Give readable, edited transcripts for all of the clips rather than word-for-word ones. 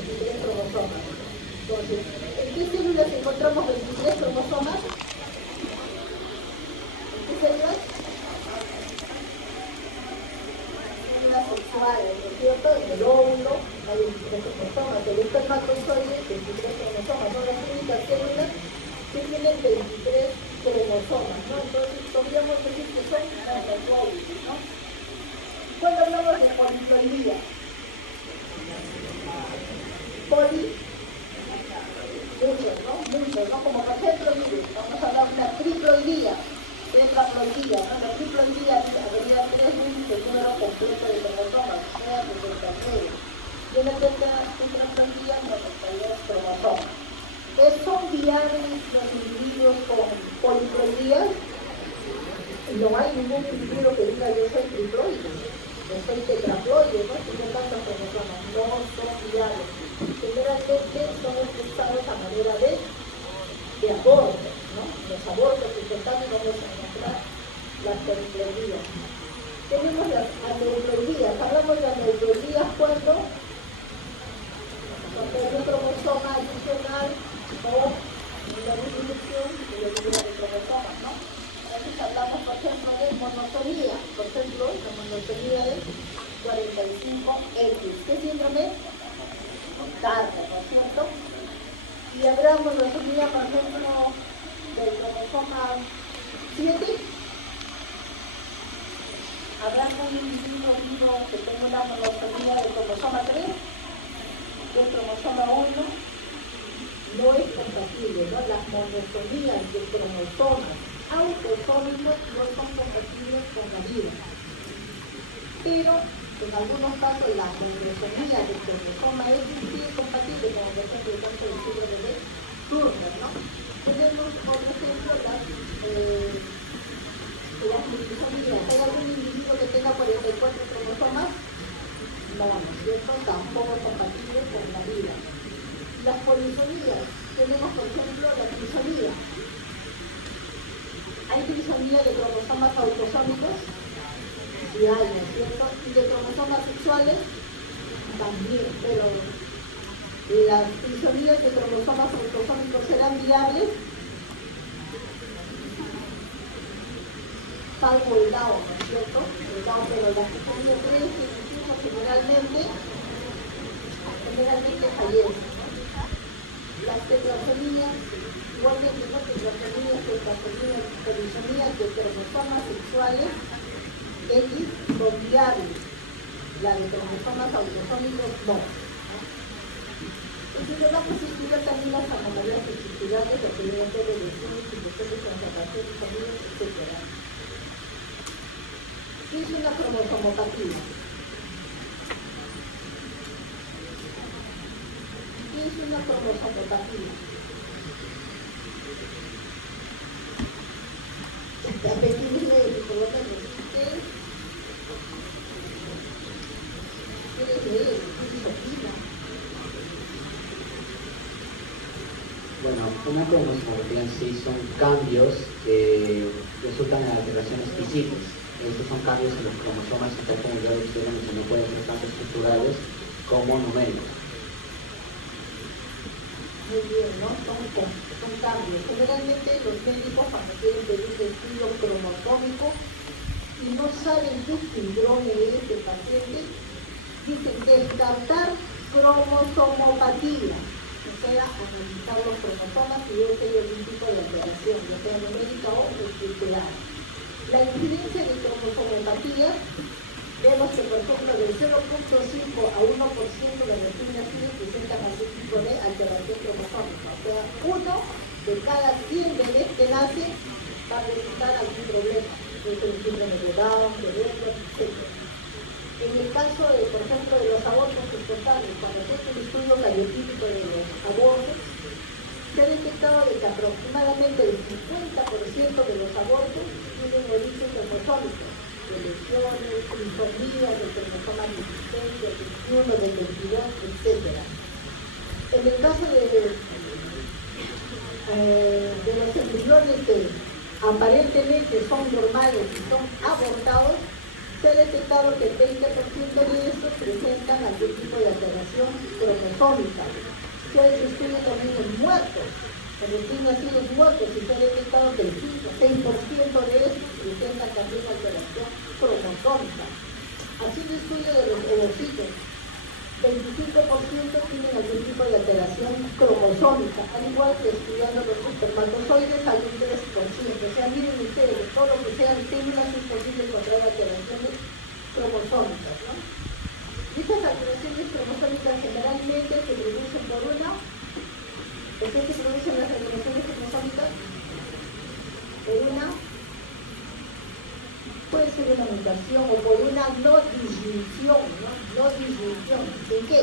23 cromosomas. Entonces, ¿en qué células encontramos 23 cromosomas? ¿En qué células? Células sexuales, ¿no es cierto? En el óvulo hay 23 cromosomas, el espermatozoide 23 cromosomas, son las únicas células que tienen 23 cromosomas, ¿no? Entonces podríamos decir que son homoploides, ¿no? Cuando hablamos de poliploidía, muchos, ¿no? Como por ejemplo, miren, vamos a hablar de una triploidía, tetraploidía, ¿no? La triploidía habría 3 veces el número completo de cromosomas, o sea, 63. Y en la tetraploidía, 92 cromosomas. Entonces, ¿son viables los individuos con poliploidías? No hay ningún individuo que diga yo soy triploide, yo soy tetraploide, ¿no? Tengo tantas cromosomas, no son viables. Generalmente son expulsados a manera de aborto, ¿no? Los abortos espontáneos vamos a encontrar las poliploidías. Tenemos las aneuploidías. Hablamos de aneuploidías cuando hay un cromosoma adicional o una disminución de la cantidad de cromosomas, ¿no? A veces hablamos, por ejemplo, de monosomía. Por ejemplo, la monosomía es 45X. ¿Qué síndrome? Tarde, ¿no es cierto? Y habrá monosomía, por ejemplo, del cromosoma 7. Habrá un individuo vivo que tenga una monosomía del cromosoma 3, del cromosoma 1, no es compatible, ¿no? Las monosomías de cromosomas autosómicos no son compatibles con la vida. Pero en algunos casos la monosomía del cromosoma X sí es compatible, como por ejemplo el caso del síndrome de Turner, ¿no? Tenemos, por ejemplo, las multisomías. ¿Hay algún individuo que tenga 44 cromosomas? No, ¿no es cierto? Tampoco compatible con la vida. Las polisomías. Tenemos, por ejemplo, la trisomía. ¿Hay trisomía de cromosomas autosómicos? Sí hay, ¿no es cierto? Y de cromosomas sexuales también, pero las trisomías de cromosomas autosómicos serán viables, salvo el Down, ¿no es cierto? El Down, pero las que son de 3 y 18 generalmente fallecen, ¿no? Las tetrasomías, igualmente, ¿no? Tetrasomías, tetrasomías, polisomías de cromosomas sexuales X son viables, la de cromosomas autosómicos no. En general, pues se estudian también las anomalías estructurales, la teoría de lesiones, situaciones de conservación, familias, etc. ¿Qué es una cromosomopatía? ¿Qué es una cromosomopatía? Por lo menos, ¿qué es? Bueno, una cromosomopatía en sí son cambios que resultan en alteraciones físicas. Estos son cambios en los cromosomas que, tal como ya lo usted mencionó, pueden ser tanto estructurales como numéricos. Muy bien, ¿no? Son cambios. Generalmente los médicos, cuando quieren pedir un estudio cromosómico y no saben qué síndrome es el paciente, dicen descartar cromosomopatía, o sea, analizar los cromosomas y ver si hay algún tipo de alteración, ya sea numérica o estructural. La incidencia de cromosomopatía, vemos que, por ejemplo, del 0.5 a 1% de las nacidas presentan algún tipo de alteración cromosómica, o sea, 1 de cada 100 bebés que nacen va a presentar algún problema, es el síndrome de Down, de Leber, etc. En el caso, por ejemplo, de los abortos espontáneos, cuando se hace un estudio cariotípico de los abortos, se ha detectado de que aproximadamente el 50% de los abortos tienen origen cromosómico, de lesiones, trisomías del cromosoma 16, del 21, del 22, etc. En el caso de los embriones que aparentemente son normales y son abortados, Se ha detectado que el 20% de estos presentan algún tipo de alteración cromosómica. Se ha hecho estudios también en muertos, en recién nacidos muertos, y se ha detectado que el 5-6% de estos presentan también alteración cromosómica. Así un estudio de los ovocitos, 25% tienen algún tipo de alteración cromosómica, al igual que estudiando los espermatozoides hay un 3%. O sea, miren ustedes, todo lo que sean células es posible encontrar alteraciones cromosómicas, ¿no? Y estas alteraciones cromosómicas generalmente se producen por una, ¿por qué se producen las alteraciones cromosómicas? Por una, puede ser una mutación o por una no disyunción, ¿no? No disyunción. ¿En qué?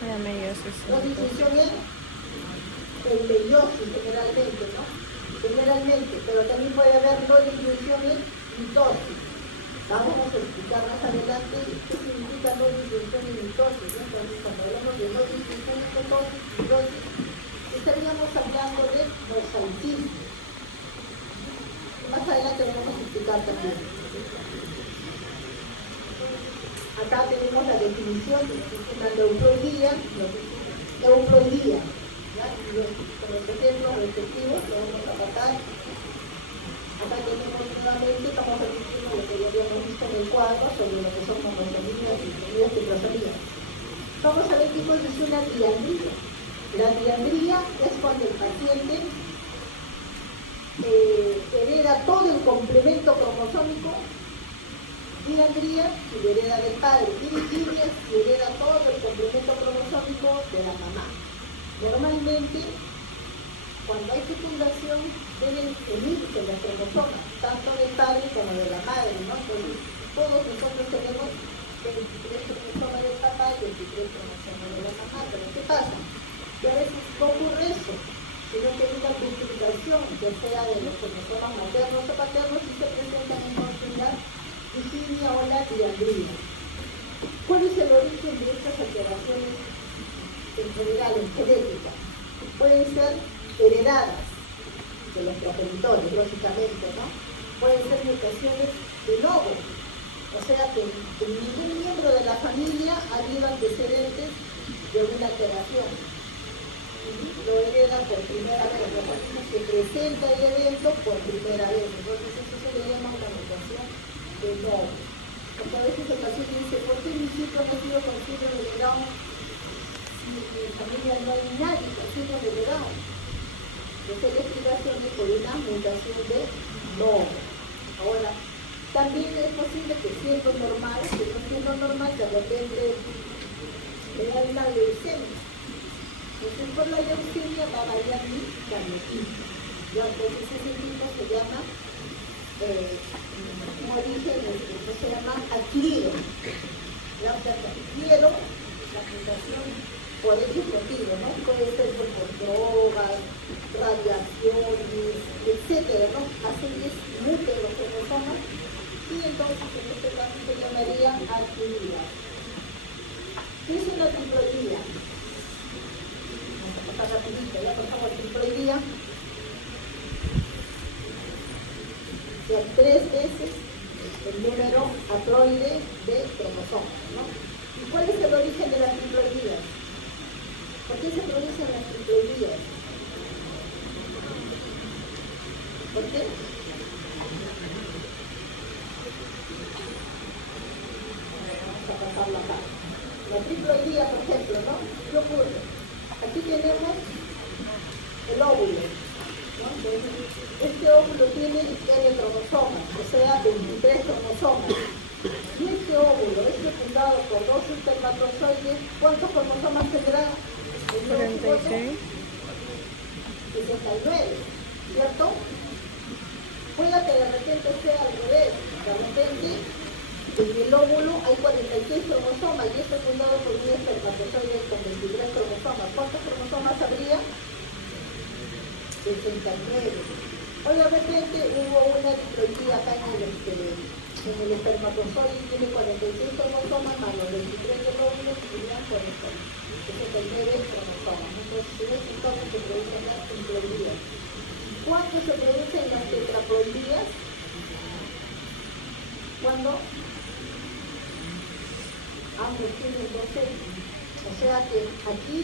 La meiosis. No disyunción en meiosis generalmente, ¿no? Generalmente, pero también puede haber no disyunción en mitosis. Vamos a explicar más adelante qué significa no disyunción en mitosis, ¿no? Entonces, cuando hablamos de no disyunción en mitosis, estaríamos hablando de mosaicismo. Más adelante lo vamos a explicar también. Acá tenemos la definición de una neuploidía, euploidía, ¿ya? Y con los ejemplos respectivos lo vamos a tratar. Acá tenemos nuevamente, estamos repitiendo lo que ya habíamos visto en el cuadro sobre lo que son cromosomías y ciclosomías. Vamos a ver qué cosa es una diandría. La diandría es cuando el paciente hereda todo el complemento cromosómico, diandría si lo hereda del padre, dirigiria si hereda todo el complemento cromosómico de la mamá. Normalmente, cuando hay fecundación, deben unirse los cromosomas, tanto del padre como de la madre, ¿no? Entonces, todos nosotros tenemos 23 cromosomas del papá y 23 cromosomas de la mamá, pero ¿qué pasa? Que a veces no ocurre eso, sino que hay una duplicación, ya sea de los cromosomas maternos o paternos, y se presenta en la disidia o la diandría. ¿Cuál es el origen de estas alteraciones en general, genéticas? Pueden ser heredadas de los progenitores, lógicamente, ¿no? Pueden ser mutaciones de novo, o sea que ningún miembro de la familia ha habido antecedentes de una alteración. Lo hereda por primera vez, se presenta el evento por primera vez, entonces eso se le llama una mutación de novo. Porque a veces el paciente dice, ¿por qué mi hijo no ha sido con síndrome de Down si en mi familia no hay nadie con síndrome de Down? Esa es la explicación de por una mutación de novo. Ahora, también es posible que siendo normal, de repente le da una leucemia. Entonces, por la leucemia va a variar mi cariotipo. Entonces, ese tipo se llama, como dije, se llama adquirido. O sea, adquirieron la mutación por X motivo, ¿no? Puede ser por drogas, radiaciones, etcétera, ¿no? Hacen que muten los cromosomas y entonces en este caso se llamaría adquirida. ¿Qué es una triploidía? Vamos a pasar rapidito, ya pasamos a triploidía. Ya 3 veces el número haploide de cromosomas, ¿no? ¿Y cuál es el origen de las triploidías? ¿Por qué se producen las triploidías? ¿Por qué? Vamos a pasarla acá. La triploidía, por ejemplo, ¿no? ¿Qué ocurre? Aquí tenemos el óvulo, ¿no? Entonces, este óvulo tiene N cromosomas, o sea, 23 cromosomas. Y este óvulo es fecundado por 2 espermatozoides. ¿Cuántos cromosomas tendrá? 46. 69, ¿cierto? Puede que de repente sea al revés. De repente, en el óvulo hay 46 cromosomas y es fecundado por un espermatozoide con 23 cromosomas. ¿Cuántos cromosomas habría? 69. O de repente hubo una diploidía acá en el espermatozoide y tiene 46 cromosomas más los 23 del óvulo que serían 69 cromosomas. Entonces, en este caso se producen las triploidías. ¿Cuándo se producen las tetraploidías? ¿Cuándo? ambos tienen 2X. O sea que aquí,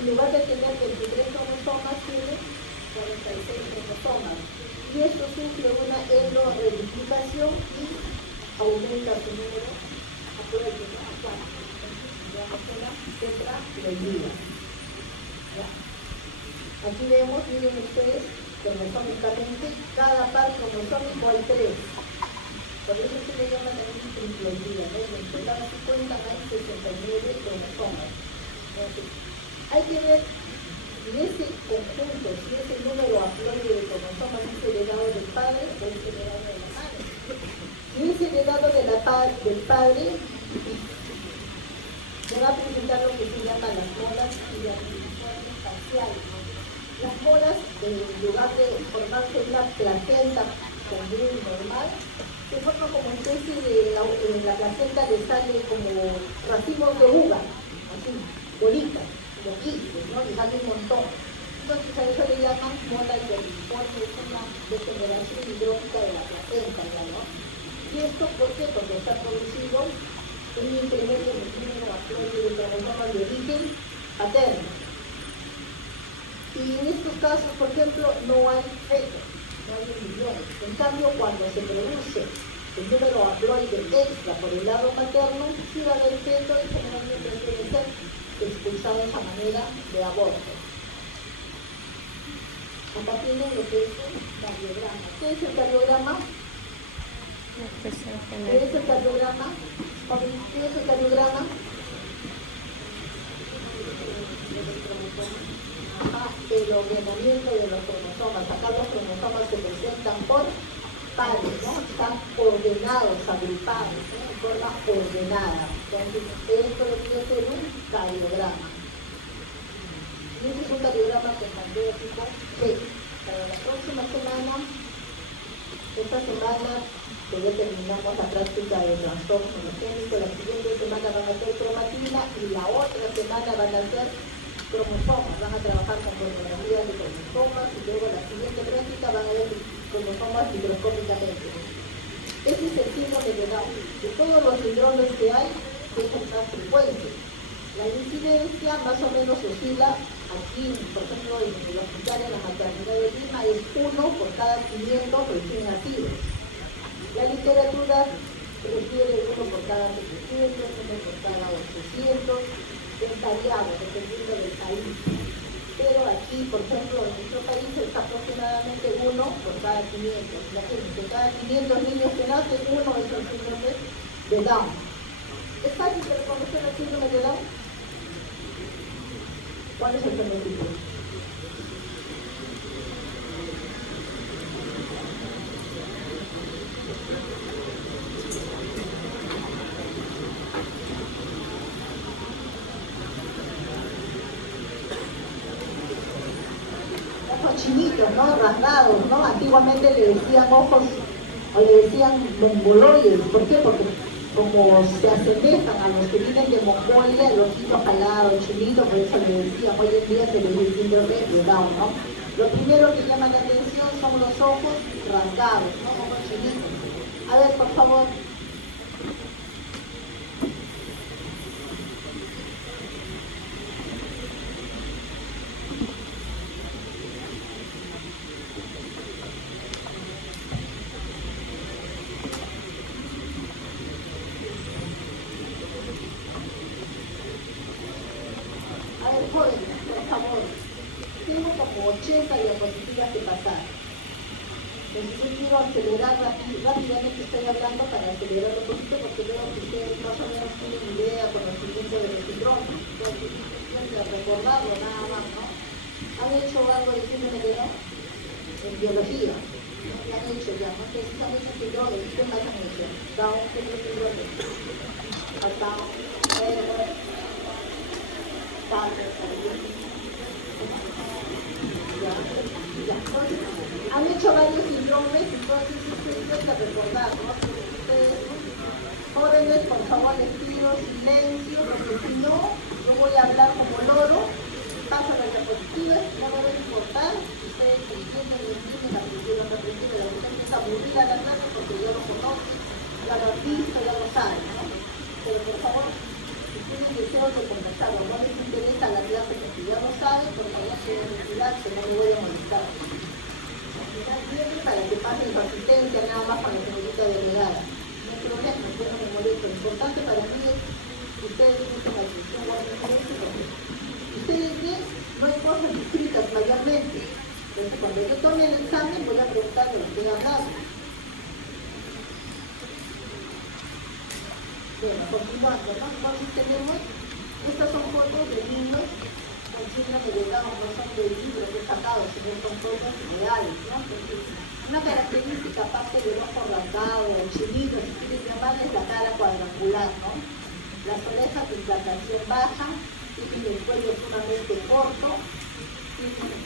en lugar de tener 23 cromosomas, tiene 46 cromosomas. Y esto sufre una endorreduplicación y aumenta su número a 4, digamos una tetraploidía. Aquí vemos, miren ustedes, cromosómicamente, cada par cromosómico hay 3. Por eso se le llama también triploidía, ¿no? Y en total 50 hay 69 cromosomas. Entonces, hay que ver si ese conjunto, si ese número haploide de cromosomas es heredado del padre o es heredado de la madre. Si es heredado del padre, se va a presentar lo que se llama las molas y las divisiones parciales. Las molas, en lugar de formarse una placenta común normal, se forma como especie de, en la placenta le sale como racimos de uva, así, bolitas, como quistes, ¿no? Y sale un montón. Entonces a eso le llaman molas de uniforme, es una degeneración hidrópica de la placenta, ¿no? ¿Y esto por qué? Porque está producido un incremento en el número haploide de cromosomas de origen paterno. Y en estos casos, por ejemplo, no hay feto, no hay embriones. En cambio, cuando se produce el número haploide extra por el lado materno, sí va a haber feto y generalmente debe ser expulsado de esa manera de aborto. Acá tienen lo que es el cardiograma. ¿Qué es el cardiograma? ¿Qué es el cardiograma? ¿Qué es el cardiograma? El ordenamiento de los cromosomas. Acá los cromosomas se presentan por pares, ¿no? Están ordenados, agrupados, ¿no? En forma ordenada. Entonces, esto debería ser un cardiograma. Y este es un cardiograma tipo C. Para la próxima semana, esta semana que ya terminamos la práctica de trastorno genogénico, la siguiente semana van a ser cromatina y la otra semana van a ser cromosomas, van a trabajar con fotografías de cromosomas y luego la siguiente práctica van a ver cromosomas microscópicamente. Este es el síndrome de Down. De todos los síndromes que hay, es el más frecuente. La incidencia más o menos oscila aquí, por ejemplo, en el hospital, en la maternidad de Lima, es 1 por cada 500 recién nacidos. La literatura refiere 1 por cada 700, 1 por cada 800, es variable dependiendo del país. Pero aquí, por ejemplo, en nuestro país es aproximadamente 1 por cada 500. Imagínense, cada 500 niños que nacen, 1 es el síndrome de Down. ¿Es fácil de reconocer el síndrome de Down? ¿Cuál es el fenotipo? Ojos chinitos, ¿no? Rasgados, ¿no? Antiguamente le decían ojos, o le decían mongoloides. ¿Por qué? Porque como se asemejan a los que vienen de Mongolia, los ojitos jalados, chinitos, por eso le decían, hoy en día se les dice síndrome de Down, ¿no? Lo primero que llama la atención son los ojos rasgados, ¿no? Ojos chinitos. A ver, por favor. Jóvenes, por favor, tengo como 80 diapositivas que pasar. Entonces yo quiero acelerar rápidamente, estoy hablando para acelerar un poquito porque veo que ustedes más o menos tienen idea, conocimiento de los síndromes. Entonces es cuestión de recordarlo nada más, ¿no? ¿Han hecho algo de síndrome de Down? En biología. ¿Qué han hecho ya? No precisamente síndrome, ¿qué más han hecho? Down, ¿qué es síndrome? Down, Entonces, han hecho varios síndromes, entonces ustedes hay que recordar, ¿no? Ustedes, jóvenes, por favor, les pido silencio, porque si no, yo voy a hablar como loro, paso las diapositivas, no me voy a importar, ustedes entienden, aprendieron, la gente es aburrida la clase porque ya lo conocen, ya lo han visto, ya lo saben, ¿no? Pero de conversarlo, no les interesa la clase porque ya lo saben, por favor quieren retirarse, no me voy a molestar. Viene para que pasen su asistencia nada más con la señorita delegada. No hay problema, yo no me molesto. Lo importante para mí es que ustedes busquen la atención, guarden silencio, porque ustedes ven, no hay cosas escritas mayormente. Entonces cuando yo tome el examen voy a preguntar de lo que he hablado. Bueno, continuando, ¿no? Entonces tenemos, estas son fotos de niños con síndrome de Down, no son de libros que he sacado, sino son fotos reales, ¿no? Entonces, una característica aparte del ojo rasgado, chilito, si quieres llamar, es la cara cuadrangular, ¿no? Las orejas de implantación baja, tienen el cuello sumamente corto, tienen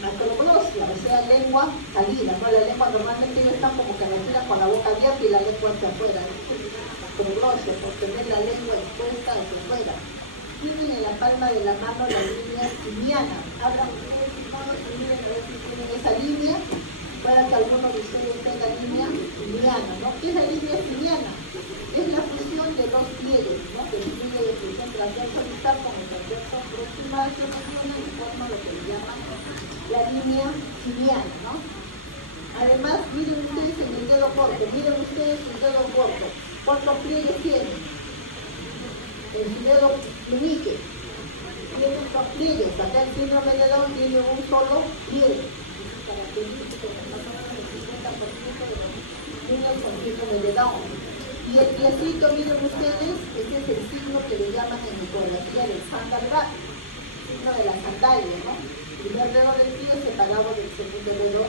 macroglosia, o sea, lengua salida, ¿no? La lengua normalmente ellos están como que respiran con la boca abierta y la lengua hacia afuera, macroglosia, por tener la lengua expuesta hacia afuera. Tienen en la palma de la mano la línea simiana. Hablan ustedes, hermanos, y miren a ver si tienen esa línea, para que alguno de ustedes tenga línea simiana, ¿no? ¿Qué es la línea simiana? Es la fusión de dos pliegues, ¿no? Del pliegue de fusión transverso distal con el transverso proximal que funciona y forma lo que le llaman la línea simiana, ¿no? Además, miren ustedes en el dedo corto, miren ustedes el dedo corto. ¿Cuántos pliegues tienen? El dedo meñique tiene dos pliegues. Acá el síndrome de Down tiene un solo pliegue. Es característico de más o menos el 50% de los niños con síndrome de Down. Y el piecito, miren ustedes, ese es el signo que le llaman en ecografía del sandal rat, signo de la sandalia, ¿no? El primer dedo del pie separado del segundo dedo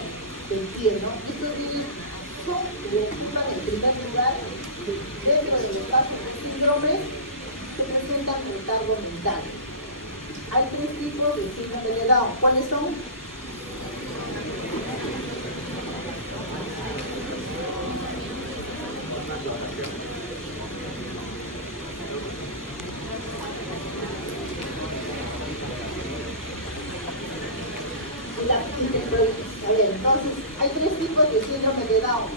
del pie, ¿no? Estos niños son, ocupan el primer lugar dentro de los casos de síndrome que presentan retardo mental. Hay tres tipos de síndrome de Down. ¿Cuáles son? A ver, entonces, hay tres tipos de síndrome de Down.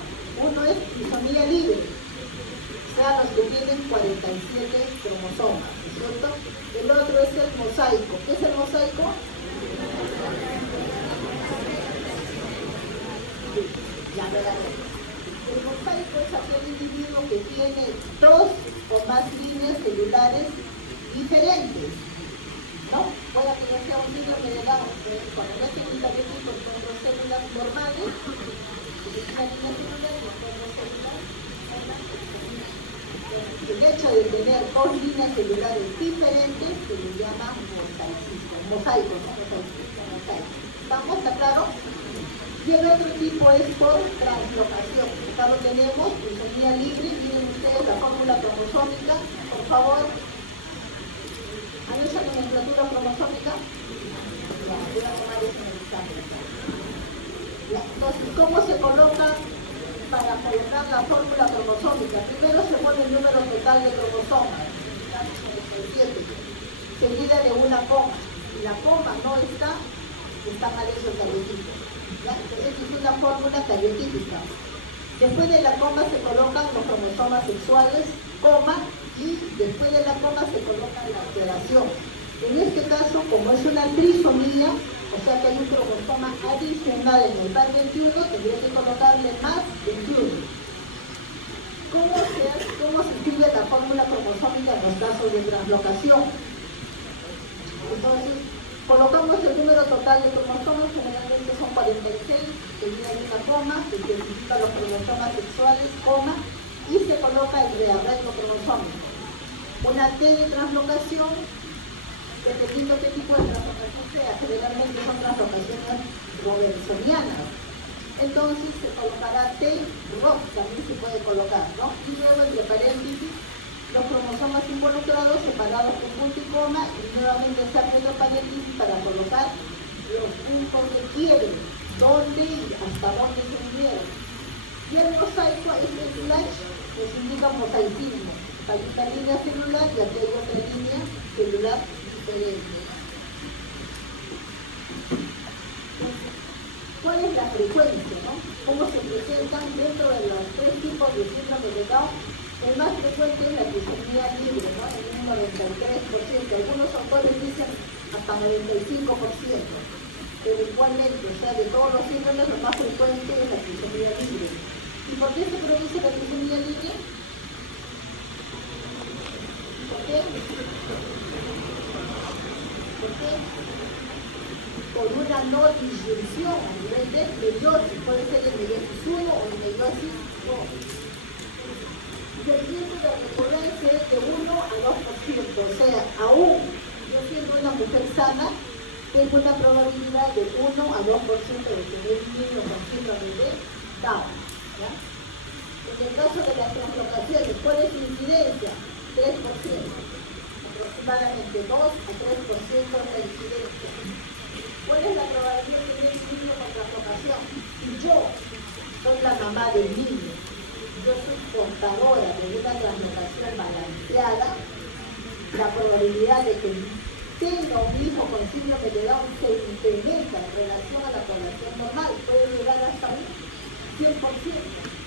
Uno es trisomía libre, o sea, los que tienen 47 cromosomas, ¿no es cierto? El otro es el mosaico. ¿Qué es el mosaico? Sí, ya verán. El mosaico es aquel individuo que tiene dos o más líneas celulares diferentes, ¿no? Puede que ya sea un síndrome de Down, pero cuando ya tiene un diabético con dos células normales, es una línea celular y con dos células. El hecho de tener dos líneas celulares diferentes se le llama mosaico, ¿no? Mosaico. ¿Estamos claros? Y el otro tipo es por translocación. Acá lo tenemos, trisomía libre. Miren ustedes la fórmula cromosómica, por favor. ¿Han hecho nomenclatura cromosómica? Ya, voy a tomar eso en el examen. Entonces, ¿cómo se coloca para colocar la fórmula cromosómica? Primero se pone el número total de cromosomas, 47, seguida de una coma. Si la coma no está mal hecho el cariotito. Entonces es una fórmula cariotípica. Después de la coma se colocan los cromosomas sexuales, coma, y después de la coma se coloca la alteración. En este caso, como es una trisomía, o sea que hay un cromosoma adicional en el par 21, tendría que colocarle más 21. ¿Cómo se escribe la fórmula cromosómica en los casos de translocación? Entonces, colocamos el número total de cromosomas, generalmente son 46, seguida de una coma, que especifica los cromosomas sexuales, coma, y se coloca el rearraigo cromosómico. Una T de translocación, dependiendo qué tipo de translocación sea, generalmente son translocaciones robertsonianas. Entonces se colocará T, ROT, también se puede colocar, ¿no? Y luego entre paréntesis, los cromosomas involucrados separados con punto y coma, y nuevamente se abre otro paréntesis para colocar los puntos de quiebre, dónde y hasta dónde se unieron. Y el mosaico es el slash, que indica mosaicismo. Hay una línea celular y aquí hay otra línea celular diferente. ¿Cuál es la frecuencia, no? ¿Cómo se presentan dentro de los tres tipos de síndrome de Down? El más frecuente es la trisomía libre, ¿no? En un 93%, algunos autores dicen hasta 95%, pero igualmente, o sea, de todos los síndromes, lo más frecuente es la trisomía libre. ¿Y por qué se produce la trisomía libre? ¿Por qué? ¿Por qué? Por una no disyunción a nivel de meiosis, puede ser de meiosis 1 o de meiosis 2. El tiempo de recurrencia es de 1 a 2%, o sea, aún yo siendo una mujer sana, tengo una probabilidad de 1 a 2% de tener un niño con síndrome de Down. ¿Ya? En el caso de las translocaciones, ¿cuál es su incidencia? 3%, aproximadamente 2 a 3% de la incidencia. ¿Cuál es la probabilidad de tener un niño con translocación? Si yo soy la mamá del niño, yo soy portadora de una translocación balanceada, la probabilidad de que tenga un hijo con síndrome de Down se incrementa en relación a la población normal, puede llegar hasta un 100%,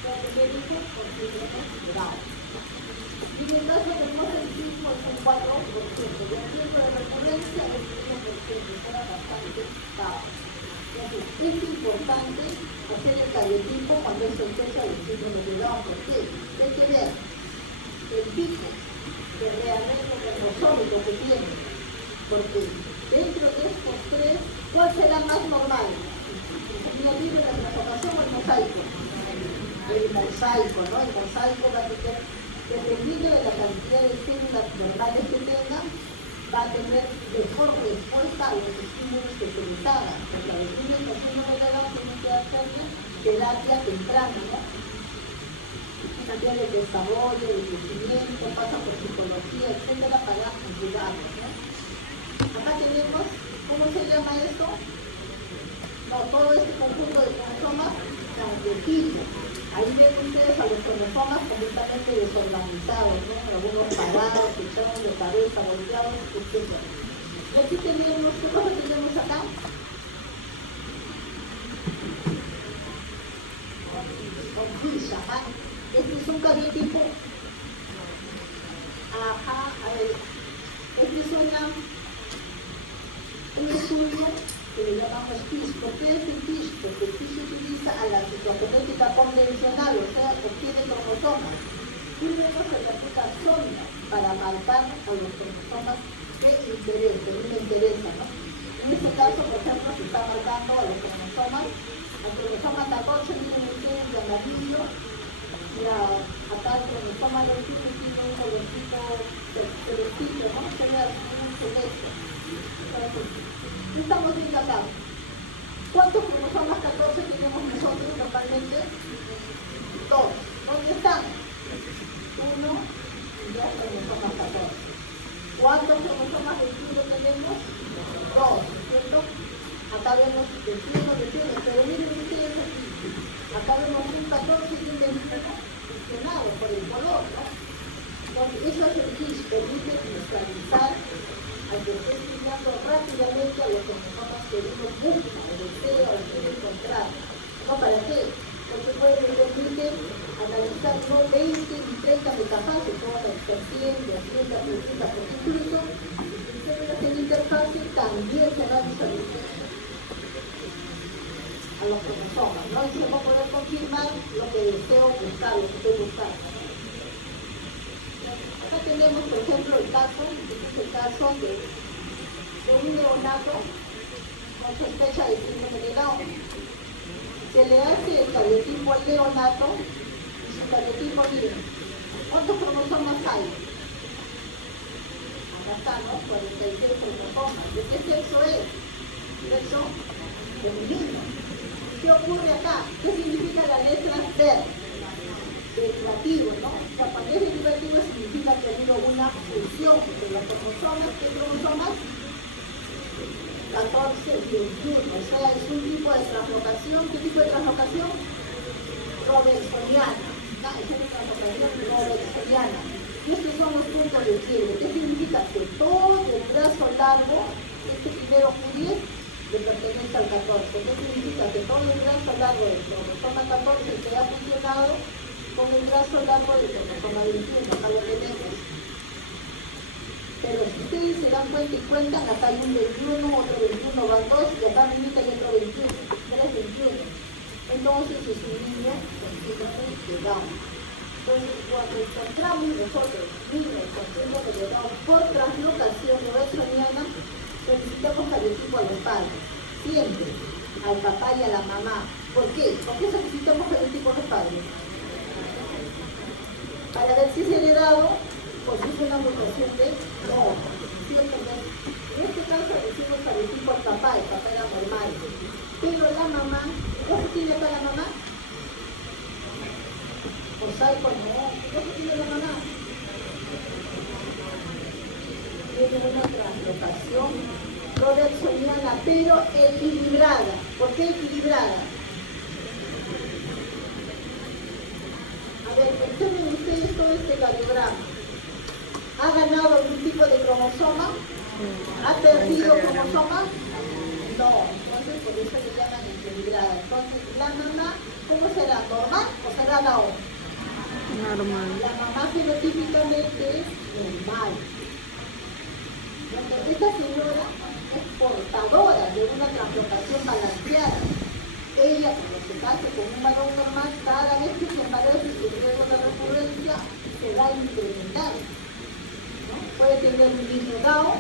para tener hijos con síndrome de Down. Y en el caso del mosentismo es un 4%, y el tiempo de recurrencia es 1%, será bastante bajo. Entonces, es importante hacer el cariotipo cuando es sospecha del síndrome de Down. ¿Por qué? Hay que ver el tipo de rearreglo cromosómico que tiene. Porque dentro de estos tres, ¿cuál será más normal? ¿La libre de la translocación o el mosaico? El mosaico, ¿no? El mosaico va a tener, dependiendo de la cantidad de células normales que tenga, va a tener mejor respuesta a los estímulos que se les hagan. Porque a los niños con síndrome de Down tienen que hacerle terapia temprana, ¿no? Cantidad de desarrollo, de crecimiento, pasa por psicología, etcétera, para ayudarlos, ¿no? Acá tenemos, ¿cómo se llama esto? No, todo este conjunto de cromosomas transgénicos. Ahí ven ustedes a los cromosomas completamente desorganizados, ¿no? Algunos parados, echados de cabeza, volteados, etc. Y aquí tenemos, ¿qué cosa tenemos acá? Este es un cariotipo. Ajá, a ver. Este es un estudio que le llamamos PISCO. ¿Qué es el PISCO? El PISCO utiliza a la citogenética convencional, o sea, obtiene cromosomas. Primero se le aplica sonda para marcar a los cromosomas que me interesan, ¿no? En este caso, por ejemplo, se está marcando a los cromosomas, al cromosoma 14, miren ustedes de amarillo, acá el cromosoma 21 tiene un colorcito celestito, ¿no? Se ve un celeste. Entonces, ¿qué estamos viendo acá? ¿Cuántos cromosomas 14 tenemos nosotros normalmente? 2. ¿Dónde están? 1 y 2 cromosomas 14. ¿Cuántos cromosomas 21 tenemos? 2, ¿cierto? Acá vemos 21, pero miren ustedes aquí. Acá vemos un 14 y un 21 gestionado por el color, ¿no? Entonces, eso es el GIS, permite cristalizar al que esté estudiando rápidamente a los cromosomas que uno busca, o desea o quiere encontrar. ¿No? ¿Para qué? Porque permite analizar no 20 ni 30 metafases, como las 100, 200, 300, porque incluso en interfase también se va a visualizar a los cromosomas, ¿no? Y se va a poder confirmar lo que deseo buscar, lo que estoy buscando, ¿no? Acá tenemos, por ejemplo, el caso, este es el caso de un neonato con sospecha de síndrome de Down. Se le hace el cariotipo al neonato y su cariotipo, miren, ¿cuántos cromosomas hay? Acá está, ¿no? 46 cromosomas. ¿De qué sexo es? Sexo femenino. ¿Qué ocurre acá? ¿Qué significa la letra D? Derivativo, ¿no? O sea, cuando es derivativo significa que ha habido una fusión entre los cromosomas. ¿Qué cromosomas? 14 y 21. O sea, es un tipo de translocación. ¿Qué tipo de translocación? Robertsoniana. ¿No? Es una translocación robertsoniana. Y estos son los puntos de quiebre. ¿Qué significa? Que todo el brazo largo, este primero Q10, le pertenece al 14. ¿Qué significa? Que todo el brazo largo del cromosoma 14 se ha fusionado con el brazo largo del cromosoma 21. Acá lo tenemos. si se dan cuenta y cuentan, acá hay un 21, otro 21, van 2, y acá arriba hay otro 21, 3 21. Entonces es un niño con síndrome de Down. Entonces, cuando encontramos nosotros niños con síndrome de Down por translocación neurosoniana, solicitamos cardiotipo a los padres, siempre, al papá y a la mamá. ¿Por qué? ¿Por qué solicitamos cardiotipo a los padres? Para ver si es heredado, pues es una mutación de no, ¿cierto? En este caso decimos cardiotipo al papá, el papá era normal, pero la mamá, ¿cómo tiene acá la mamá? Mosaico no, ¿cómo tiene la mamá? Tiene una translocación robertsoniana, pero equilibrada. ¿Por qué equilibrada? A ver, observen ustedes todo este cardiograma. ¿Ha ganado algún tipo de cromosoma? ¿Ha perdido cromosoma? No, entonces por eso le llaman equilibrada. Entonces, la mamá, ¿cómo será? ¿Normal o será la O? Normal. La mamá fenotípicamente es normal. Entonces, esta señora es portadora de una translocación balanceada. Ella, cuando se case con un varón normal, cada vez que se embarace su riesgo de recurrencia se va a incrementar. ¿No? Puede tener un niño Down,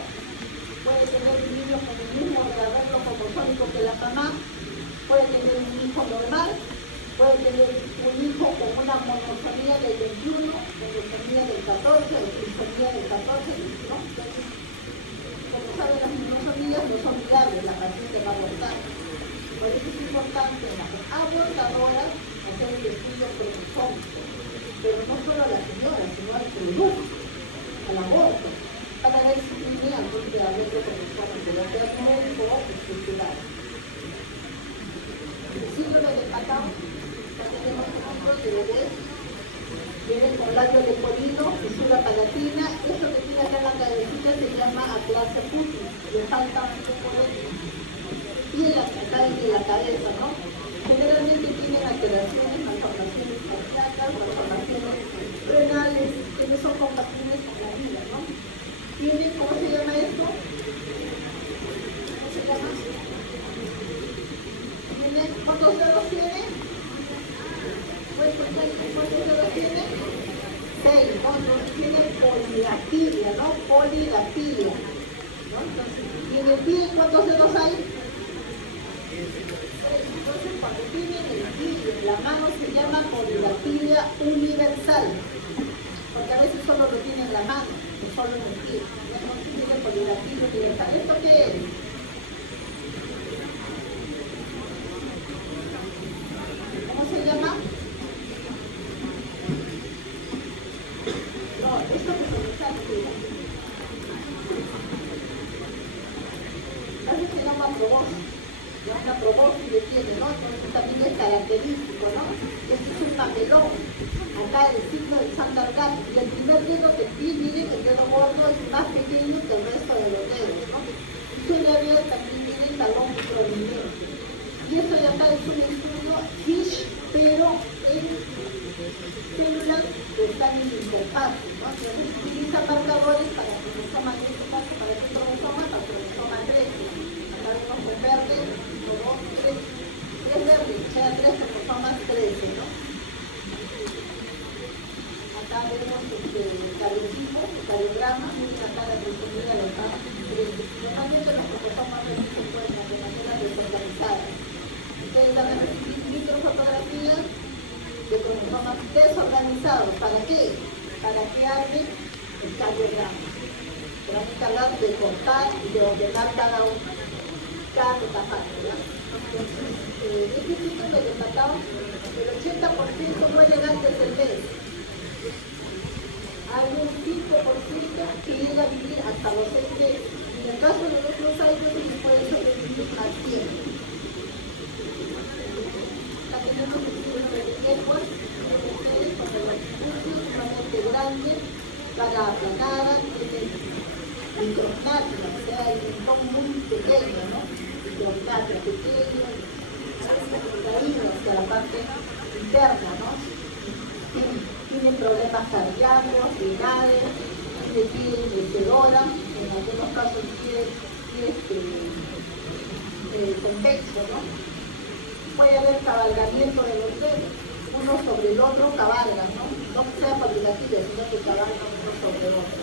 puede tener un niño con el mismo desarrollo cromosómico que la mamá, puede tener un hijo normal, puede tener un hijo con una monosomía del 21, monosomía del 14, o trisomía del 14, ¿no? Entonces, como saben, las monosomías no son viables, la paciente va a abortar. Por eso es importante en las abortadoras hacer el estudio cromosómico, pero no solo a la señora, sino al producto, al aborto, para ver si tiene algún diabetes cromosómico, ya sea médico o estructural. El síndrome de Patau, tenemos ejemplos de bebés, vienen con labio leporino, fisura palatina, eso que tiene acá en la cabecita se llama aplasia cutis, le falta un poco de piel acá de la cabeza, ¿no? Generalmente tienen alteraciones, malformaciones cardíacas, malformaciones renales, que no son compatibles con la vida, ¿no? Tienen, ¿cómo se llama esto? ¿Cómo se llama? ¿Tiene, cuántos dedos tiene? ¿Cuántos dedos tiene? 6, ¿no? Tiene polidactilia, ¿no? Polidactilia, ¿no? Entonces, ¿y en el pie cuántos dedos hay? Entonces, cuando tienen el pie en la mano se llama polidactilia universal, porque a veces solo lo tienen en la mano, no solo en el pie. Entonces, tiene polidactilia universal. ¿Esto qué es? ¿Cómo se llama? No, esto que se usa aquí. Eso se llama probóscis. Ya una probóscis le tiene, ¿no? Entonces también es característico, ¿no? Este es un papelón. Acá el signo del Sandargat. Y el primer dedo del pie, miren, el dedo gordo es más pequeño que el resto de los dedos, ¿no? Y suele haber también tiene el talón prominente. Y esto de acá es un estudio FISH, pero en células que están en interfase, ¿no? Entonces se utilizan marcadores para cromosoma, en este caso para este cromosoma, para cromosoma 13. Acá vemos con verde, 2, 3 verdes, o sea, 3 cromosomas 13, ¿no? Acá vemos el cardiotipo, el cardiograma, miren acá la resumida de los más. Normalmente los cromosomas no se encuentran de manera desorganizada. Ustedes van a recibir microfotografías de cromosomas desorganizados. ¿Para qué? Para que armen el cardiograma. Se van a encargar de cortar y de ordenar cada parte, ¿ya? Entonces, este síndrome de Patau, el 80% mueren antes del mes. Hay un 5% que llega a vivir hasta los 6 meses. Y en el caso de los mosaicos, se puede sobrevivir al tiempo. Tenemos el síndrome de Edwards, ustedes con el recursos sumamente grandes, cara aplanada, tienen micrognatia, o sea, el mentón muy pequeño, ¿no? Micrognatia pequeño, caído hacia la parte interna, ¿no? Tienen problemas cardíacos, renales, tiene piel mecedora, en algunos físico, ¿no? Puede haber cabalgamiento de los dedos, uno sobre el otro cabalgan, ¿no? No que sea facultativo, sino que cabalgan uno sobre el otro.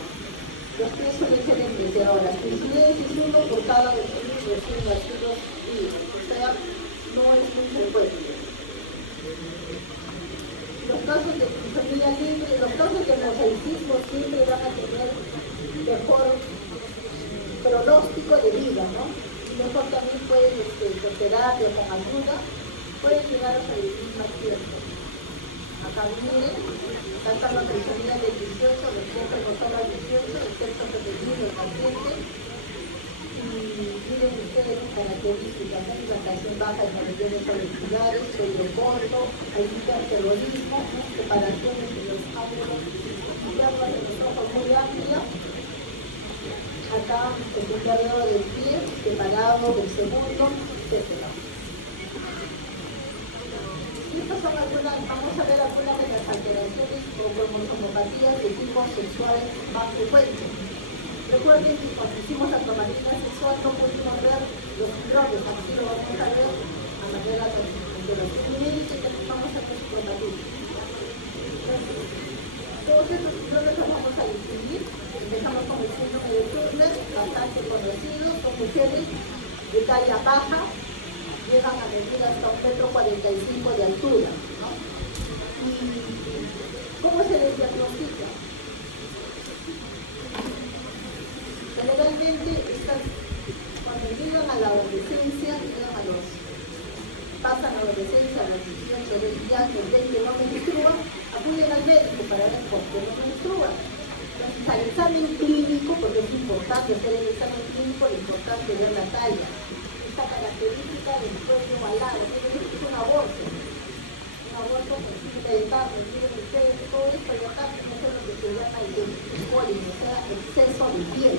Los pies suelen ser emprecedoras. Coincidencia es uno por cada vecino recién nacidos vivos, o sea, no es muy frecuente. Los casos de familia libre, los casos de mosaicismo siempre van a tener mejor pronóstico de vida, ¿no? Y mejor también pueden, con terapia, con ayuda, pueden llegar a sobrevivir más tiempo. Acá miren, acá está la personalidad del 18, después cromosomas 18, el sexo femenino, el paciente. Y miren ustedes sus características, ¿no? Hidratación baja de pabellones auriculares, cuello corto, hay hiperterrorismo, separación entre los ángulos internos de los ojos muy amplia. Acá el primer dedo del pie, separado del segundo, etc. Estas son algunas, vamos a ver algunas de las alteraciones o cromosomopatías de tipo sexual más frecuentes. Recuerden que cuando hicimos la cromatina sexual no pudimos ver los síndromes, así lo vamos a ver a manera de alteración numérica y vamos a ver su cromatina. Entonces, todos estos síndromes los vamos a distinguir. Empezamos con el síndrome de Turner, bastante conocido, son mujeres de talla baja, llegan a medir hasta 1,45 m de altura, ¿no? ¿Y cómo se les diagnostica? Generalmente, cuando llegan a la adolescencia, pasan a la adolescencia a los 18, 20 años, 20 no menstruan, acuden al médico para ver por qué no menstruan. Entonces, al examen clínico, porque es importante hacer el examen clínico, es importante ver la talla. Esta característica del cuello alado, es un aborto con fibra de carne, miren ustedes, todo esto de acá tiene que ser lo que se llama el polipo, o sea, exceso de piel.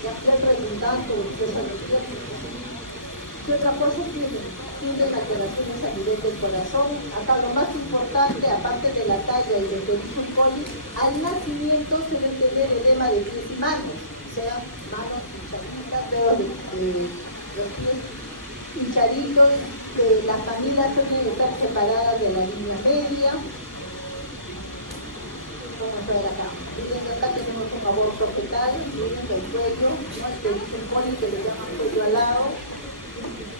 Ya sea redundante o exceso de piel. ¿Qué otra cosa tiene? Tienen alteraciones a nivel del corazón. Acá lo más importante, aparte de la talla y del perímetro coli, al nacimiento se debe tener edema de pies y manos, o sea, manos hinchaditas, dedos de los pies hinchaditos, las familias suelen estar separadas de la línea media. Vamos a ver acá. Miren, acá tenemos un aborto fetal, miren el cuello, ¿no? El perímetro coli que le llaman cuello alado.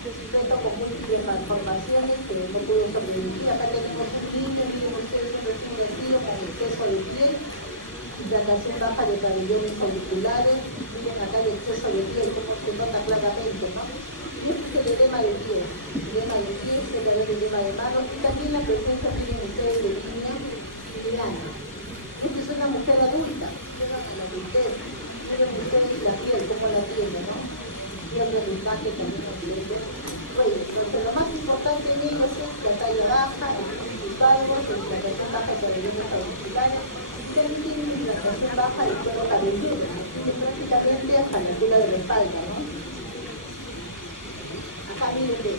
Sujeto con múltiples malformaciones que no pudo sobrevivir. Acá tenemos un niño, miren ustedes, un recién nacido con exceso de piel, hidratación baja de pabellones auriculares, miren acá el exceso de piel, como se nota claramente, ¿no? Y este es el edema de piel, se le ve el edema de manos, y también la presencia, miren ustedes, de línea liana. Esta es una mujer adulta, llegan a la adultez, miren ustedes la piel, cómo la tiene, ¿no? Y el redundante también nos dice. Bueno, entonces lo más importante en ellos es la talla baja, el píxis largo, la hidratación baja de pabellones auriculares, y también tienen una hidratación baja del cuero cabelludo, tienen prácticamente hasta la altura de la espalda, ¿no? Acá miren de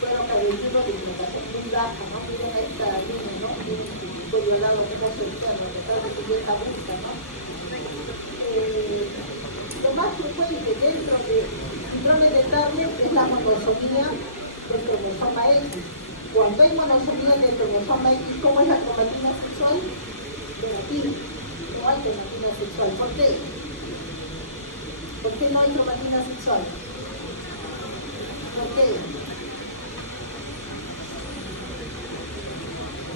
cuero cabelludo de hidratación muy baja, ¿no? Miren a esta línea, ¿no? Miren su cuello al lado, cómo se observa, a pesar de que ya está busca, ¿no? Lo más frecuente dentro del síndrome de Turner es la monosomía del cromosoma X. Cuando hay monosomía del cromosoma X, ¿cómo es la cromatina sexual? Negativa. No hay cromatina sexual. ¿Por qué? ¿Por qué no hay cromatina sexual? ¿Por qué?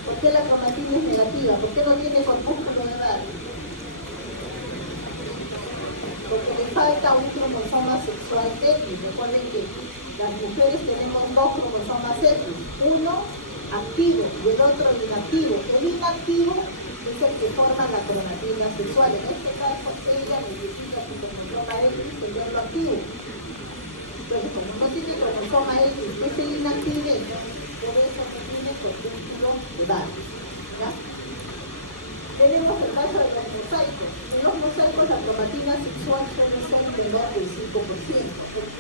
¿Por qué la cromatina es negativa? ¿Por qué no tiene corpúsculo de barrio? Porque le falta un cromosoma sexual X. Recuerden que las mujeres tenemos dos cromosomas X, uno activo y el otro inactivo. El inactivo es el que forma la cromatina sexual. En este caso, ella necesita su cromosoma X, que es lo activo. Entonces, como no tiene cromosoma X, que es el inactivo, por eso no tiene corpúsculo de barrio. ¿Ya? Tenemos el caso de los mosaicos. En los mosaicos la cromatina sexual suele ser menor del 5%.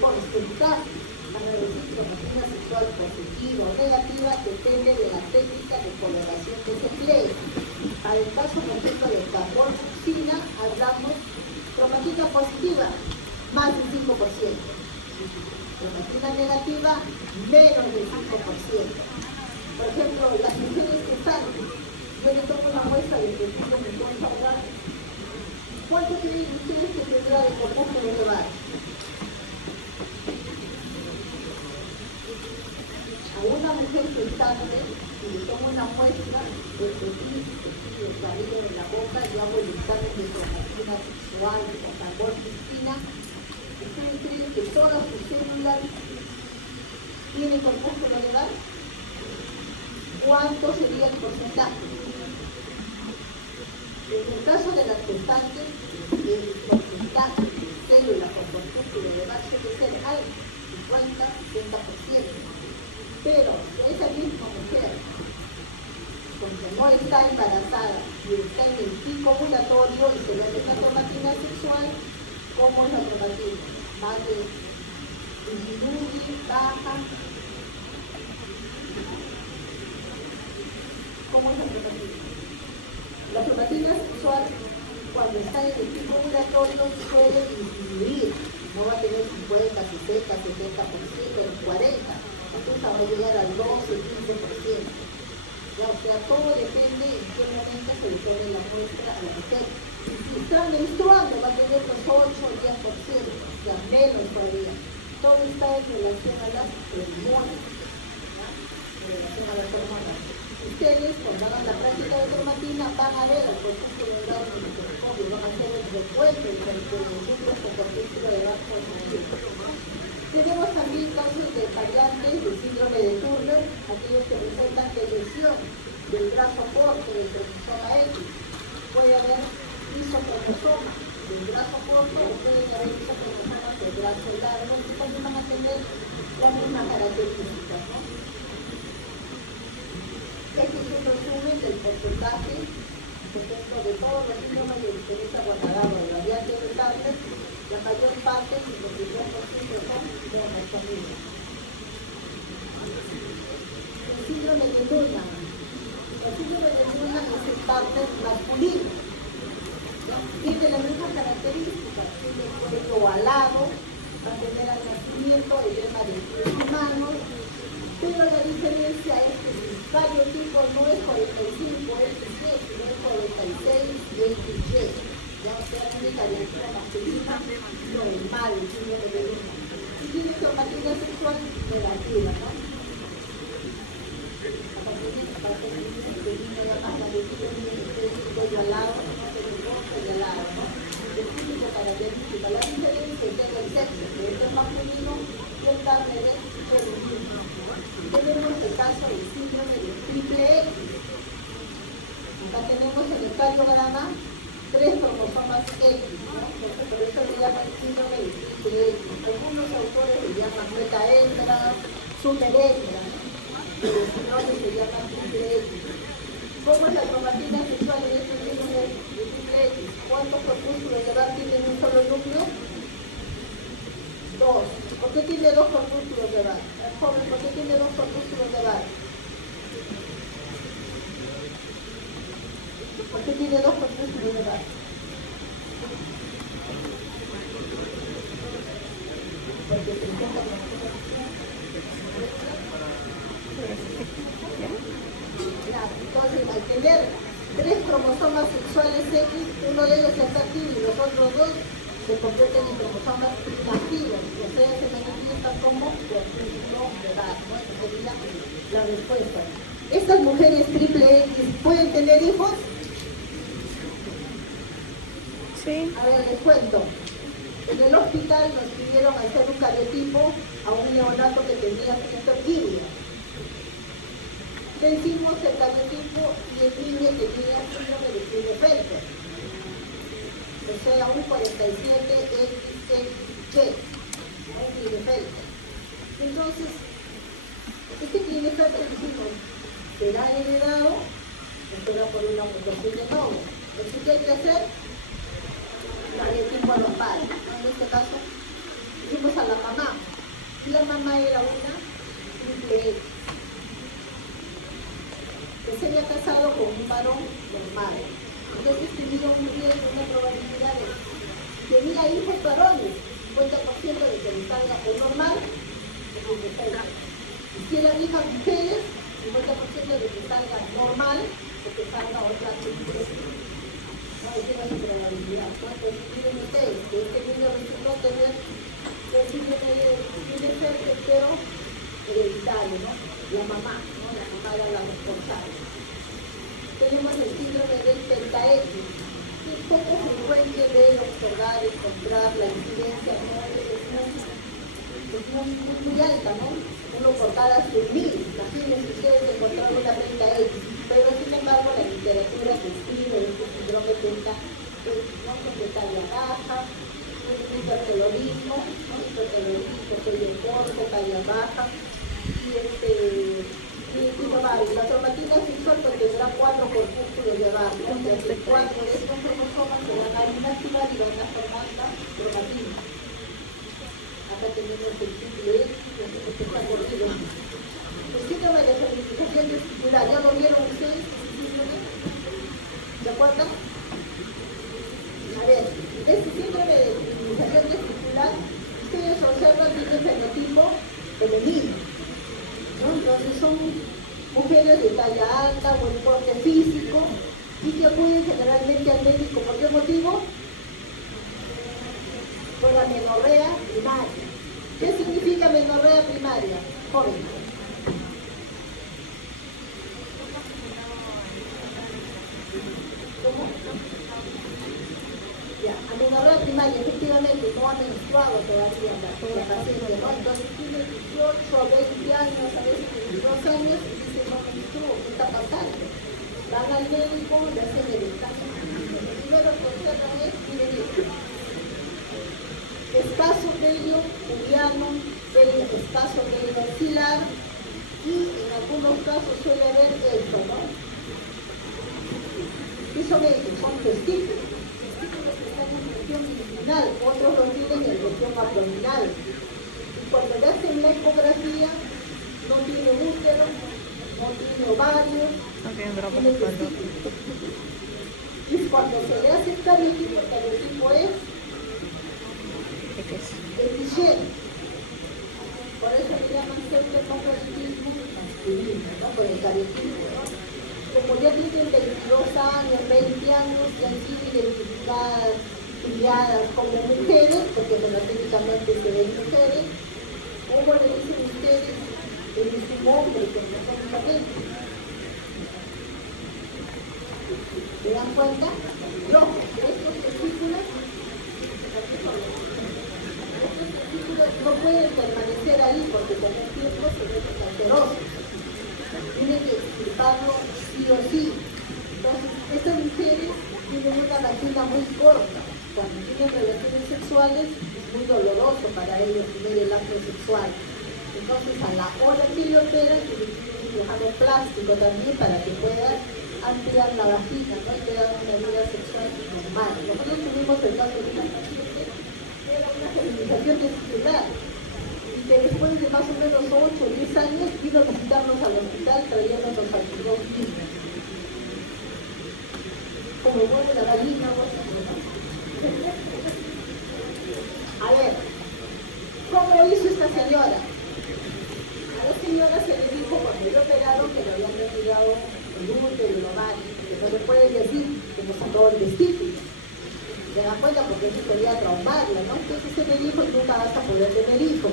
Por explicar, van a decir cromatina sexual positiva o negativa depende de la técnica de coloración que se emplee. Para el caso, por ejemplo, de carboxina, hablamos cromatina positiva, más del 5%. Cromatina negativa, menos del 5%. Por ejemplo, las mujeres que están, yo les tomo una muestra de que estudio me puedo hablar. ¿Cuánto creen ustedes que tendrá de corpúsculo de bar? A una mujer que está y le tomo una muestra de el cabello de la boca y hago el examen de cromatina sexual o tambor cristina, ¿ustedes creen que todas sus células tienen corpúsculo de bar? ¿Cuánto sería el porcentaje? En el caso de las gestantes, el porcentaje de células con corpúsculo de bar suele ser alto, 50-60%. Pero si esa misma mujer, porque no está embarazada y está en el pico ovulatorio y se le hace una cromatina sexual, ¿cómo es la cromatina? Más de disminuye, baja. ¿Cómo es la cromatina? La cromatina sexual, cuando está en el pico ovulatorio, suele disminuir. No va a tener 50, 60, 70%, 40%. Entonces va a llegar al 12, 15%. Ya, o sea, todo depende en qué momento se le tome la muestra a la mujer. Si está menstruando, va a tener los 8 o 10%, o sea, menos todavía. Todo está en relación a las hormonas, ¿ya? En relación a las hormonas. Ustedes, cuando hagan la práctica de cromatina, van a ver el corpúsculo de gas en el microscopio, van a hacer el recuento entre los núcleos con corpúsculo de gas positivo. Tenemos también casos de variantes de síndrome de Turner, aquellos que presentan lesión del brazo corto del cromosoma X. Puede haber isocromosoma del brazo corto o pueden haber isocromosomas del brazo largo, que también van a tener las mismas características, ¿no? Este es un resumen del porcentaje, por ejemplo, de todos los síndromes de diferencia guardada de variantes de Turner. La mayor parte, el 52%, son cromosomas. El síndrome de Noonan. El síndrome de Noonan es el partner masculino. ¿Ya? Tiene las mismas características. Tiene el cuello ovalado, va a tener al nacimiento edema de pies y manos, pero la diferencia es que su cariotipo no es 45 XY, sino es 46 XY. Ya, o sea, tiene cariotipo masculina normal, el síndrome de Noonan. Y tiene cromatina sexual negativa, ¿no? Aparte de ya más la de cuello al lado, cuello al lado, ¿no? Es típico característica. La diferencia es el sexo, que este es masculino y el Turner es femenino. Tenemos el caso del síndrome de triple X. Acá tenemos en el cardiograma 3 cromosomas X, ¿no? Por eso le llaman síndrome de triple X. Algunos autores le llaman meta-hembra, super-hembra, pero si no se llaman triple X. ¿Cómo es la cromatina sexual en este síndrome de triple X? ¿Cuántos corpúsculos de bar tienen un solo núcleo? 2. ¿Por qué tiene 2 corpúsculos de bar? Joven, ¿por qué tiene 2 corpúsculos de bar? ¿Por qué tiene 2 corpúsculos de bar? Porque presenta entonces, al tener 3 cromosomas sexuales X, uno de ellos está activo y los otros 2 se convierten en cromosomas inactivos, o sea, se manifiestan como corpúsculo de bar, ¿no? Esa sería la respuesta. ¿Estas mujeres triple X pueden tener hijos? Sí. A ver, les cuento. En el hospital nos pidieron hacer un cariotipo a un neonato que tenía criptorquidia. Le hicimos el cariotipo y el niño tenía síndrome de Klinefelter. O sea, un 47XXY, ¿no? Klinefelter. Entonces, este Klinefelter dijimos, ¿será heredado o será por una mutación de nodo? Entonces, ¿qué hay que hacer? Cariotipo a los padres, ¿no? En este caso, hicimos a la mamá. Y la mamá era una triple X. Que se había casado con un varón normal. Entonces tenía un riesgo, una probabilidad de tenía hijos varones, 50% de que le salga o normal o que le salga. Y si eran hijas mujeres, 50% de que salga normal o que salga otra cosa. No hay esa probabilidad. Entonces, miren ustedes, que este niño resultó tener tiene ser pero hereditario, ¿no? La mamá, ¿no? La mamá era la responsable. Tenemos el síndrome del pentax, que es poco frecuente ver, observar, encontrar la incidencia, ¿no? Es muy alta, ¿no? Uno por cada 100.000, imagínense ustedes encontrar una pentax, pero sin embargo la literatura que escribe este síndrome pentax no son de talla baja, hipertelorismo, ¿no? Hipertelorismo, cuello corto, talla baja, y la cromatina sexual pues tendrá 4 corpúsculos de abajo, ¿no? O sea, que 4 de estos cromosomas se van a inactivar y van a formar la cromatina. Acá tenemos el ciclo X, que está corrido. El síndrome de fertilización testicular, ¿ya lo vieron ustedes? ¿Se acuerdan? A ver, este síndrome de fertilización testicular, ustedes observan que tiene fenotipo femenino, ¿no? Entonces son mujeres de talla alta, buen porte físico y que acuden generalmente al médico. ¿Por qué motivo? Por la menorrea primaria. ¿Qué significa menorrea primaria? Joven. ¿Cómo? Ya, amenorrea primaria, efectivamente, no ha menstruado todavía la paciente, ¿no? Entonces tiene 18 o 20 años, a veces 22 años, y dice, no menstruo, ¿qué está pasando? Van al médico, le hacen el examen. Lo primero que observan es, miren esto, escaso vello pubiano, vello escaso vello axilar, y en algunos casos suele haber esto, ¿no? ¿Qué son estos? Son testículos. Testículos que están en región inguinal, otros los tienen en región abdominal. Y cuando le hacen la ecografía, no tiene útero, no tiene ovarios, tiene testículos. Y cuando se le hace el cariotipo es el Duchenne. Por eso le llaman septocariotismo masculino, ¿no? Por el cariotipo, ¿no? Como ya tienen 22 años, 20 años, ya han sido identificadas, criadas como mujeres, porque fenotípicamente se ven mujeres, ¿cómo le dicen ustedes? Él es un hombre, fenotípicamente. ¿Se dan cuenta? No, estos testículos no pueden permanecer ahí porque con el tiempo se ven cancerosos. Tienen que extirparlo sí o sí. Entonces, estas mujeres tienen una vagina muy corta. Cuando tienen relaciones sexuales es muy doloroso para ellos tener el acto sexual. Entonces, a la hora que le operan, tienen un cirujano plástico también para que puedan ampliar la vagina, ¿no? Y puedan una vida sexual normal. Nosotros tuvimos el caso de una paciente que era una fertilización testicular y que después de más o menos 8 o 10 años vino a visitarnos al hospital trayéndonos a sus 2 niños. Como muere la gallina, ¿no? A ver, ¿cómo hizo esta señora? A la señora se le dijo cuando le operaron que le habían retirado el útero y el ovario, que no le pueden decir que nos sacó el testículo. Se dan cuenta porque eso quería traumarla, ¿no? Entonces se le dijo y nunca vas a poder tener hijos.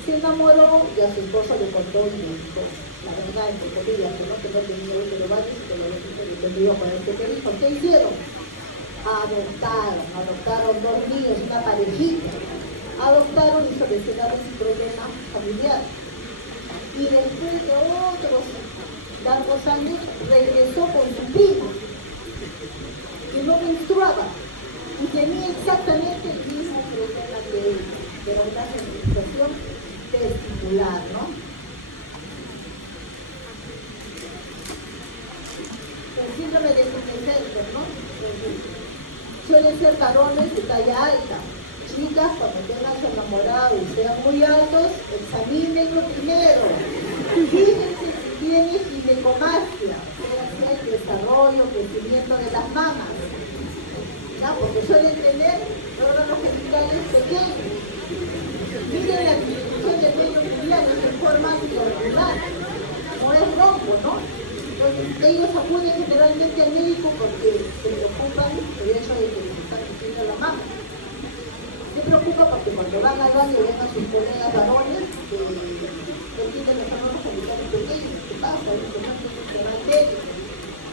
Se enamoró y a su esposo le contó y le dijo, la verdad, entre comillas, que no tenía útero ovario y que lo entendido con este que dijo. ¿Qué hicieron? Adoptaron 2 niños, una parejita. Adoptaron y solucionaron su problema familiar. Y después de otros largos años regresó con su prima que no menstruaba y tenía exactamente el mismo problema que él, pero una fertilización testicular, ¿no? El síndrome de Klinefelter, ¿no? Suelen ser varones de talla alta. Chicas, cuando tengan su enamorado y sean muy altos, examínenlo primero. Fíjense si tiene ginecomastia, sea el desarrollo, crecimiento de las mamas. ¿Ya? Porque suelen tener órganos genitales pequeños. ellos acuden generalmente al médico porque se preocupan por el hecho de que les están metiendo la mano. Se preocupa porque cuando van al baño ven a sus colegas varones que tienen los hermanos familiares pequeños. ¿Qué pasa? Se van de ellos.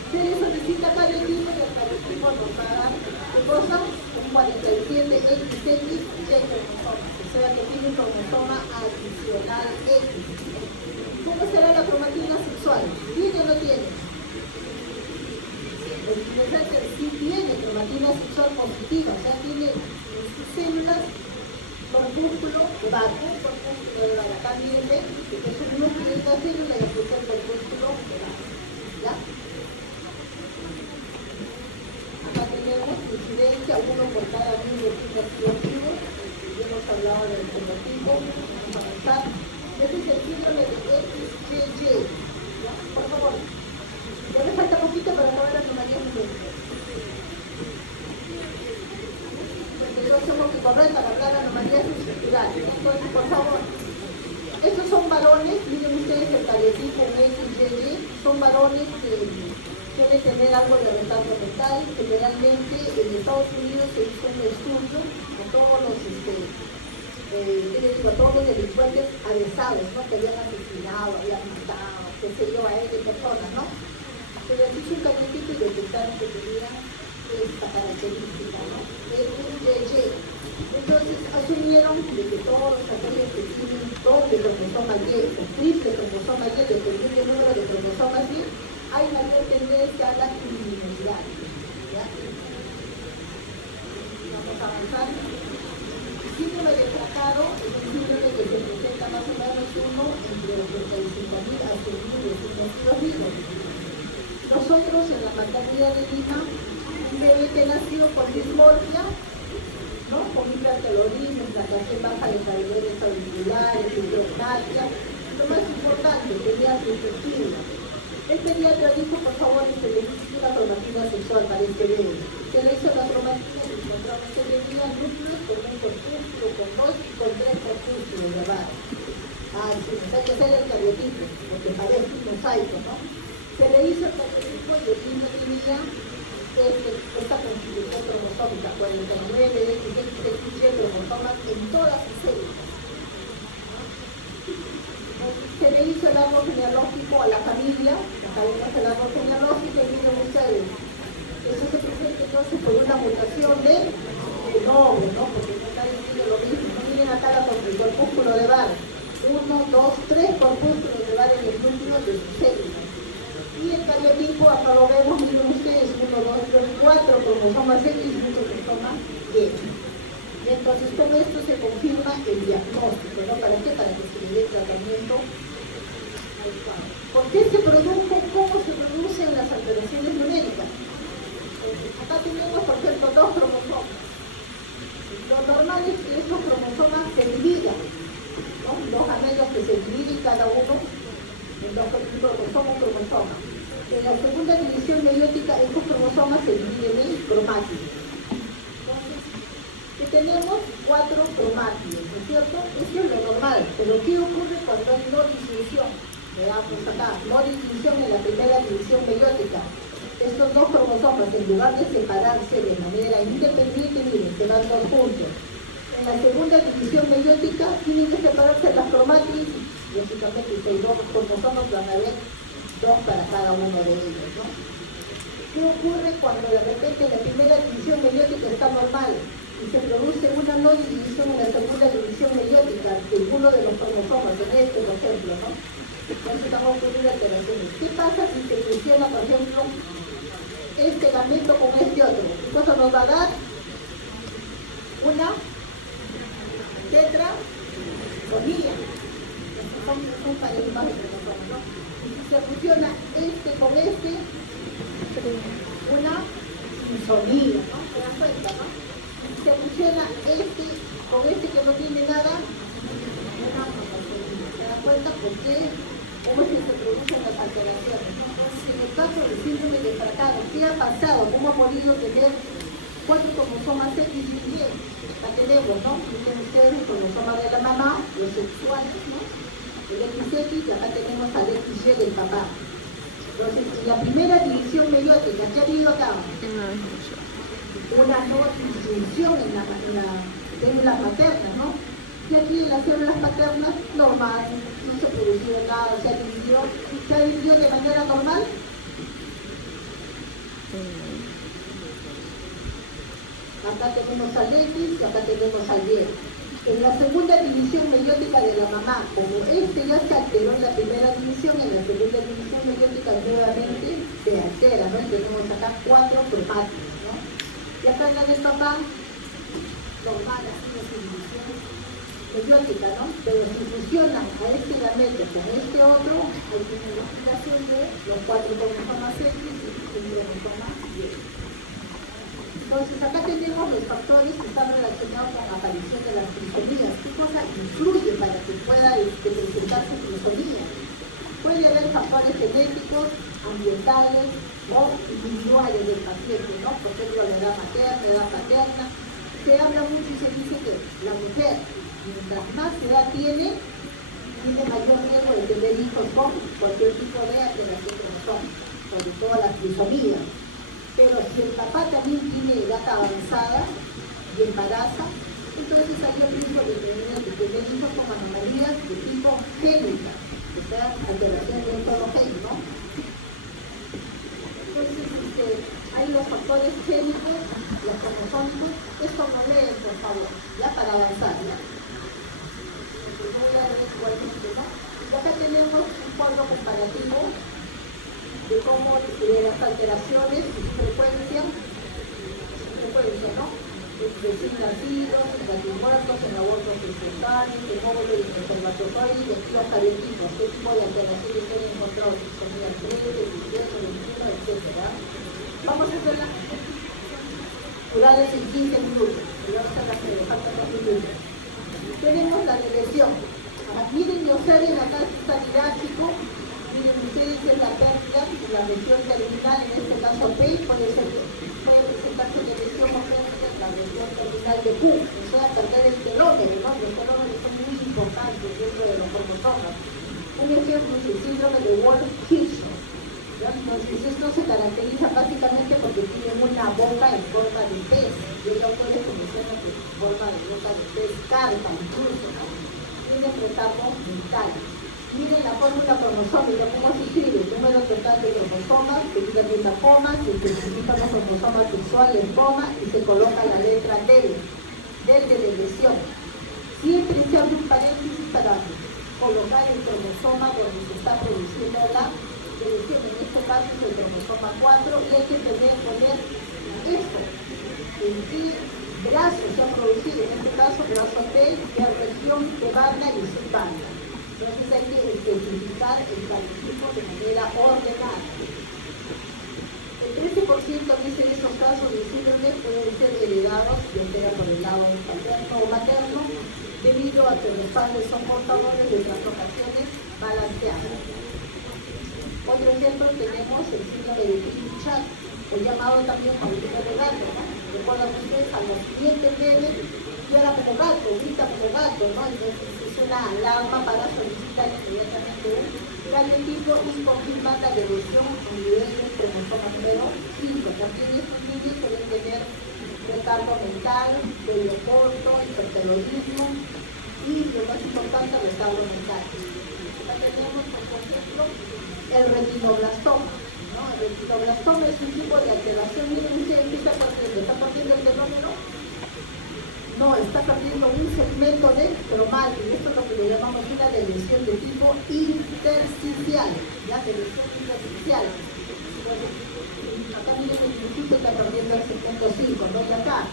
Se les solicita cariotipo y el cariotipo nos va a dar ¿qué cosa? Un 47XX Y cromosomas, o sea que tiene un cromosoma adicional X. ¿Cómo será la cromatina sexual? ¿Tiene o no tiene? Lo interesante es que sí tiene cromatina sexual positiva, o sea, tiene en sus células corpúsculo de Barr, corpúsculo de Barr. Acá viene que es un núcleo de la célula y aquí está el corpúsculo de Barr. ¿Ya? Acá tenemos incidencia, uno por cada 1000 vecinos activos. Ya hemos hablado del fenotipo, vamos a avanzar. Este es el síndrome de XYY. ¿Ya? Por favor. Ya me falta poquito para acabar la anomalía numérica. Porque yo tengo que correr para hablar de anomalías estructurales. Entonces, por favor. Estos son varones, miren ustedes el cariotipo XYY, son varones que suelen tener algo de retardo mental. Generalmente en Estados Unidos se hizo un estudio a todos los todos los delincuentes avesados, ¿no? Que habían asesinado, habían matado, qué sé yo, a él de personas, ¿no? Se les hizo un cariotipo y detectaron que tenía esta característica, ¿no? XYY. Entonces asumieron de que todos aquellos que tienen doble cromosoma Y o triple cromosoma Y, dependiendo del número de cromosomas Y, hay mayor tendencia a la criminalidad. ¿Ya? Vamos a avanzar. El síndrome de Fracado es un síndrome que se presenta más o menos uno entre los 35.000 a 100.000 vecinos vivos. Nosotros en la maternidad de Lima, un bebé que nació con dismorfia, ¿no? Con hipercalorismo, implantación baja de cavidades auriculares, hidropnasia. Lo más importante, tenía perspectiva. El pediatra dijo, por favor, que le hizo una cromatina sexual para este bebé. Se le hizo la cromatina y encontramos que tenía núcleos con un corpúsculo, con 2 y con 3 corpúsculos de barro. Ah, sí, hay que hacer el cariotipo, porque parece un mosaico, ¿no? Se le hizo el cariotipo y el niño tenía esta constitución cromosómica, 49, 16, cromosomas en todas sus células. Se le hizo el árbol genealógico a la familia, acá vemos el árbol genealógico y miren ustedes, eso se presenta entonces por una mutación de nombre, ¿no? Porque no está diciendo lo mismo, no miren acá el corpúsculo de Barr, 1, 2, 3 corpúsculos de Barr en el núcleo de sus células. Y el cariotipo, acá lo vemos, miren ustedes, 1, 2, 3, 4 cromosomas X y un cromosoma Y. Y entonces todo esto se confirma el diagnóstico, ¿no? ¿Para qué? Para que se le dé tratamiento adecuado. ¿Por qué se produjo? ¿Cómo se producen las alteraciones numéricas? Acá tenemos, por ejemplo, 2 cromosomas. Lo normal es que estos cromosomas se dividan, ¿no? 2 gemelos que se dividen cada uno en 2 cromosomas. En la segunda división meiótica, estos cromosomas se dividen en cromátidos. Entonces, que tenemos 4 cromátidos, ¿no es cierto? Eso es lo normal, pero ¿qué ocurre cuando hay no disolución? Veamos acá, no disolución en la primera división meiótica. Estos 2 cromosomas, en lugar de separarse de manera independiente, miren, se van 2 juntos. En la segunda división meiótica tienen que separarse las cromátides. Lógicamente, si hay 2 cromosomas, van a haber 2 para cada uno de ellos, ¿no? ¿Qué ocurre cuando de repente la primera división meiótica está normal y se produce una no división en la segunda división meiótica de uno de los cromosomas, en este, por ejemplo, ¿no? Entonces van a ocurrir alteraciones. ¿Qué pasa si se fusiona, por ejemplo, este gamento con este otro? Eso nos va a dar una tetrasomía. Son paradigmas de cromosomas, ¿no? Y si se fusiona este con este, una insomía, ¿no? ¿Se dan cuenta, no? Y si se fusiona este con este que no tiene nada, una monosomía. ¿Se dan cuenta por qué? ¿Cómo es que se producen las alteraciones? Entonces, en el caso del síndrome de Fracado, ¿qué ha pasado? ¿Cómo ha podido tener 4 cromosomas X y Y? Acá tenemos, ¿no? Miren ustedes el cromosoma de la mamá, los sexuales, ¿no? El XX, y acá tenemos al XY del papá. Entonces, en la primera división meiótica, ¿qué ha habido acá? Una no distinción en las células maternas, ¿no? Y aquí en las células paternas, normal, no se produjo nada, se ha dividido de manera normal. Acá tenemos al X y acá tenemos al Y. En la segunda división meiótica de la mamá, como este ya se alteró en la primera división, en la segunda división meiótica nuevamente se altera, ¿no? Y tenemos acá 4 cromátidos, ¿no? Y acá en la del papá, normal, así es su división meiótica, ¿no? Pero si fusionan a este gameto con este otro, ahí tienen la explicación de los 4 cromosomas X y un cromosoma Y. Entonces, acá tenemos los factores que están relacionados con la aparición de las trisomías. ¿Qué cosa influye para que pueda presentarse trisomía? Puede haber factores genéticos, ambientales o individuales del paciente, ¿no? Por ejemplo, la edad materna, la edad paterna. Se habla mucho y se dice que la mujer, mientras más edad tiene mayor riesgo de tener hijos con cualquier tipo de alteración cromosómica, sobre todo las trisomías. Pero si el papá también tiene edad avanzada y embaraza, entonces hay el riesgo de tener hijos con anomalías de tipo génica, o sea, alteración de un solo gen, ¿no? Entonces, hay los factores génicos, los cromosómicos, esto no leen, por favor, ya para avanzar, ¿ya? Entonces, voy a leer igualmente, ¿no? Y acá tenemos un cuadro comparativo de cómo de las alteraciones y su frecuencia, ¿no? De recién nacidos, en muertos, en abortos espontáneos, en óvulos de espermatozoides y de los cariotipos, qué tipo de alteraciones se han encontrado, trisomía 13, 18, 21, etc. Vamos a hacerla curales en 15 minutos, y vamos a hacer las que faltan 2 minutos. Tenemos la regresión. Miren y observen acá, está didáctico. Miren ustedes, es la pérdida, la lesión terminal, en este caso P, puede presentarse de lesión o pérdida, la lesión terminal de Q, o sea, perder el telómero, ¿no? Los telómeros son muy importantes dentro de los cromosomas. Un ejemplo es el síndrome de Wolff-Hirschhorn. Entonces, esto se caracteriza básicamente porque tiene una boca en forma de pez, y hay autores que mencionan que en forma de boca de pez carpa incluso, ¿no? Tiene retardo mental. Miren la fórmula cromosómica, cómo se escribe, el número total de cromosomas, se escribe una coma, se especifican los cromosomas sexuales en coma y se coloca la letra del de lesión. Siempre se abre un paréntesis para colocar el cromosoma donde se está produciendo la lesión, en este caso es el cromosoma 4, y hay que poner esto, en qué brazo se ha producido, en este caso brazo T, de región de banda y subbanda. Entonces hay que especificar el califico de manera ordenada. El 13% dice de esos casos de síndrome pueden ser heredados, ya sea por el lado paterno o materno, debido a que los padres son portadores de translocaciones balanceadas. Otro ejemplo tenemos el síndrome de Pichat, o llamado también conducta de gato, ¿no? Recuerdan ustedes a los dientes débiles, era como gato, grita como gato, ¿no? Entonces es una alarma para solicitar inmediatamente un cardiotipo y confirmar la lesión a nivel del cromosoma número 5. También estos niños pueden tener retardo mental, cuello corto, hipertelorismo y, lo más importante, retardo mental. Acá tenemos, por ejemplo, el retinoblastoma, ¿no? El retinoblastoma es un tipo de alteración. Miren ustedes, ¿qué está perdiendo? ¿Está perdiendo el telómero? No, está perdiendo un segmento de cromátido. Esto es lo que le llamamos una lesión de tipo intersticial, ¿ya? De lesión intersticial. Acá miren el principio está perdiendo el segmento 5, ¿no? Y acá,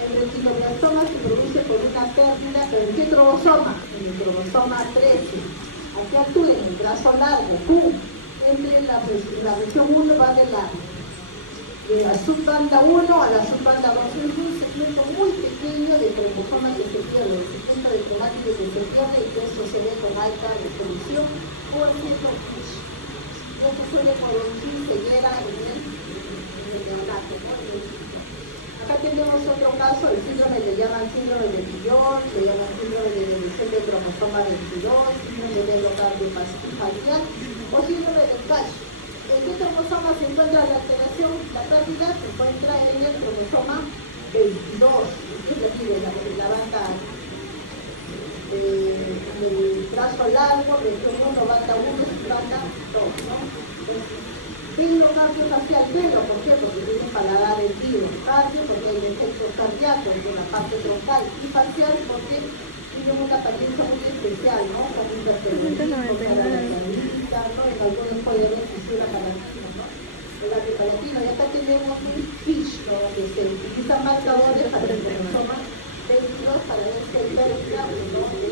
el retinoblastoma se produce por una pérdida, ¿pero en qué cromosoma? En el cromosoma 13. Aquí actúa en el brazo largo, ¡pum! Entre la región 1 va de la subbanda 1 a la subbanda 2. Es un segmento muy pequeño de cromosomas que se pierde, el segmento de cromátido que se pierde y que eso se ve con alta resolución o haciendo push. Y esto suele producir ceguera en el neonato, ¿no? Acá tenemos otro caso, el síndrome le llaman síndrome de Guillain, le llaman síndrome de lesión de cromosoma 22, síndrome de endocardiopatía o síndrome de Cash. ¿En qué cromosoma se encuentra la alteración? La pérdida se encuentra en el cromosoma 22, es decir, en la banda del brazo largo, región 1, banda 1, banda 2, ¿no? Pelo, cardio facial, pelo, ¿por qué? Porque tiene un paladar hendido. Cardio, porque hay defectos cardíacos en la parte troncal. Y facial, porque tiene una apariencia muy especial, ¿no? Con un hiperteronismo, cara de canalita, ¿no? En algunos puede haber fisura palatina, ¿no? El labio palatino. Y acá tenemos un fish, ¿no? Que se utilizan marcadores para el cromosoma 22 para ver si hay pérdida o no de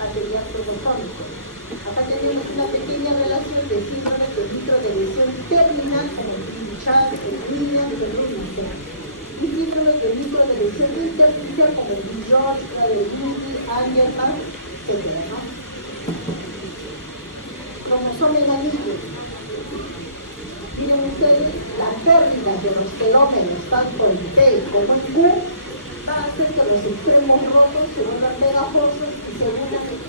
material cromosómico. Acá tenemos una pequeña relación de síndrome de microdeleción terminal como el Pinchat, el Williams, el Robinson, y síndrome de microdeleción intersticial como el George, el Lucy, Angerman, etc. ¿no? Cromosoma en anillo. Miren ustedes, la pérdida de los telómeros, tanto en T como en Q, va a hacer que los extremos rotos se vuelvan pegajosos y se vuelvan en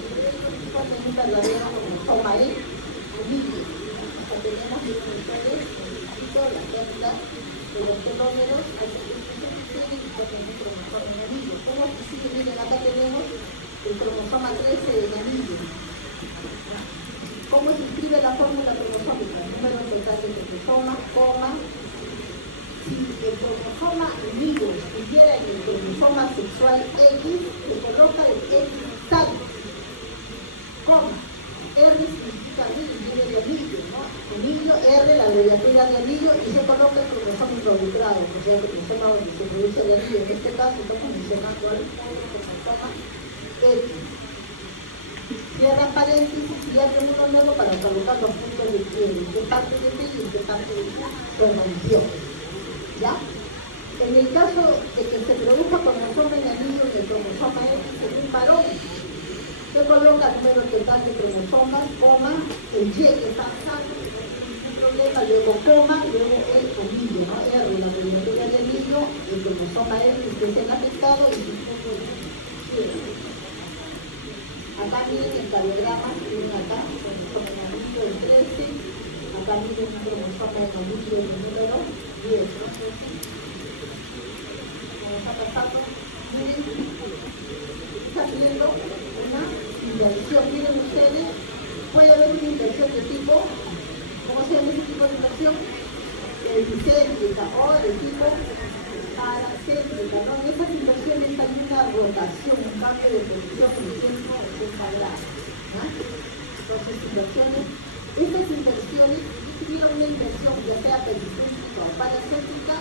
un verdadero cromosoma E, anillo. O sea, tenemos, miren ustedes, la pérdida de los telómeros, hay que y ponen un cromosoma en anillo. ¿Cómo se sigue? Miren, acá tenemos el cromosoma 13 en anillo. ¿Cómo se escribe la fórmula cromosómica? Número total de cromosoma, coma. Si el cromosoma anillo estuviera en el cromosoma sexual X, se coloca el X tal, coma. R significa viene de anillo, ¿no? Anillo, R, la abreviatura de anillo, y se coloca el cromosoma involucrado, o sea, el cromosoma donde se produce el anillo. En este caso estamos mencionando al cromosoma X. Cierran paréntesis y abren uno nuevo para colocar los puntos de qué parte de T y en qué parte de Q se rompió. ¿Ya? En el caso de que se produzca cromosoma en anillo en el cromosoma X en un varón, se coloca el número total de cromosomas, coma, el Y que está sano, un problema, luego coma, luego el anillo, ¿no? R, la abreviatura del anillo, el cromosoma X que es el afectado y su punto de Q. Acá miren el cardiograma, miren acá, cromosoma en anillo el 13, acá miren un cromosoma en anillo el número 10, ¿no? Como está pasando, miren, está viendo una inversión, miren ustedes, puede haber una inversión de tipo, ¿cómo se llama ese tipo de inversión? Epicéntrica o de tipo paracéntrica, ¿no? En esas inversiones hay una rotación, un cambio de posición en 180 grados, ¿no? Entonces, estas inversiones, si tuviera una inversión, ya sea pericéntrica o paracéntrica,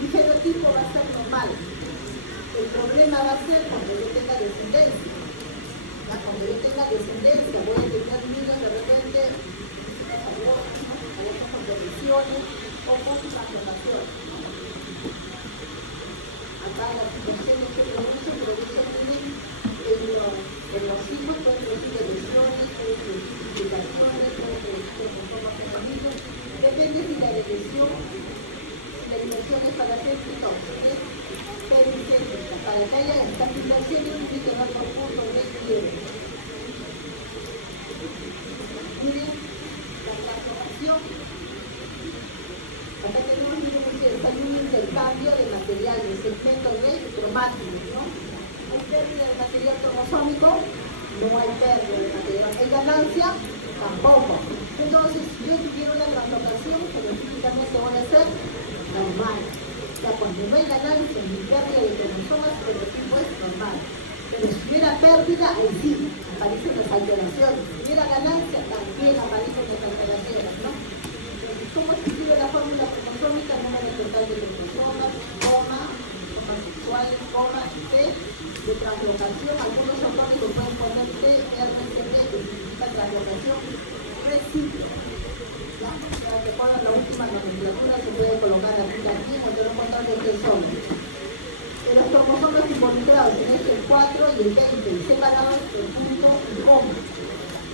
mi fenotipo va a ser normal. El problema va a ser cuando yo tenga descendencia. ¿Ya? Cuando yo tenga descendencia, voy a tener niños de repente, con condiciones o con transformaciones. Acá las inversiones que producen en los hijos, pueden producir lesiones, pueden producir implicaciones, pueden producir formas de familias. Depende si la inversión es paracéntrica o si es pericéntrica. Para que haya estas inversiones tiene que haber dos puntos de quiebre. Miren, la transformación. Acá tenemos, miren ustedes, hay un intercambio de materiales, segmentos de cromáticos, ¿no? ¿Hay pérdida de material cromosómico? No hay pérdida de material. ¿Hay ganancia? Tampoco. Entonces, yo quiero una transformación, genéticamente voy a ser normal. O sea, cuando no hay ganancia ni pérdida de cromosomas, el tipo es normal. Pero si hubiera pérdida, en sí, aparecen las alteraciones. Si hubiera ganancia, también aparecen las alteraciones, ¿no? Entonces, ¿cómo se escribe la fórmula cromosómica? Número total de cromosomas, coma, cromosomas sexuales, coma, T, de translocación. Algunos autores le pueden poner T, RCP, que significa translocación recíproca. ¿Ya? Para que pongan la última nomenclatura, se puede colocar aquí, o yo no encuentro de qué son. Los cromosomas involucrados en el 4 y el 20, separados por punto y coma.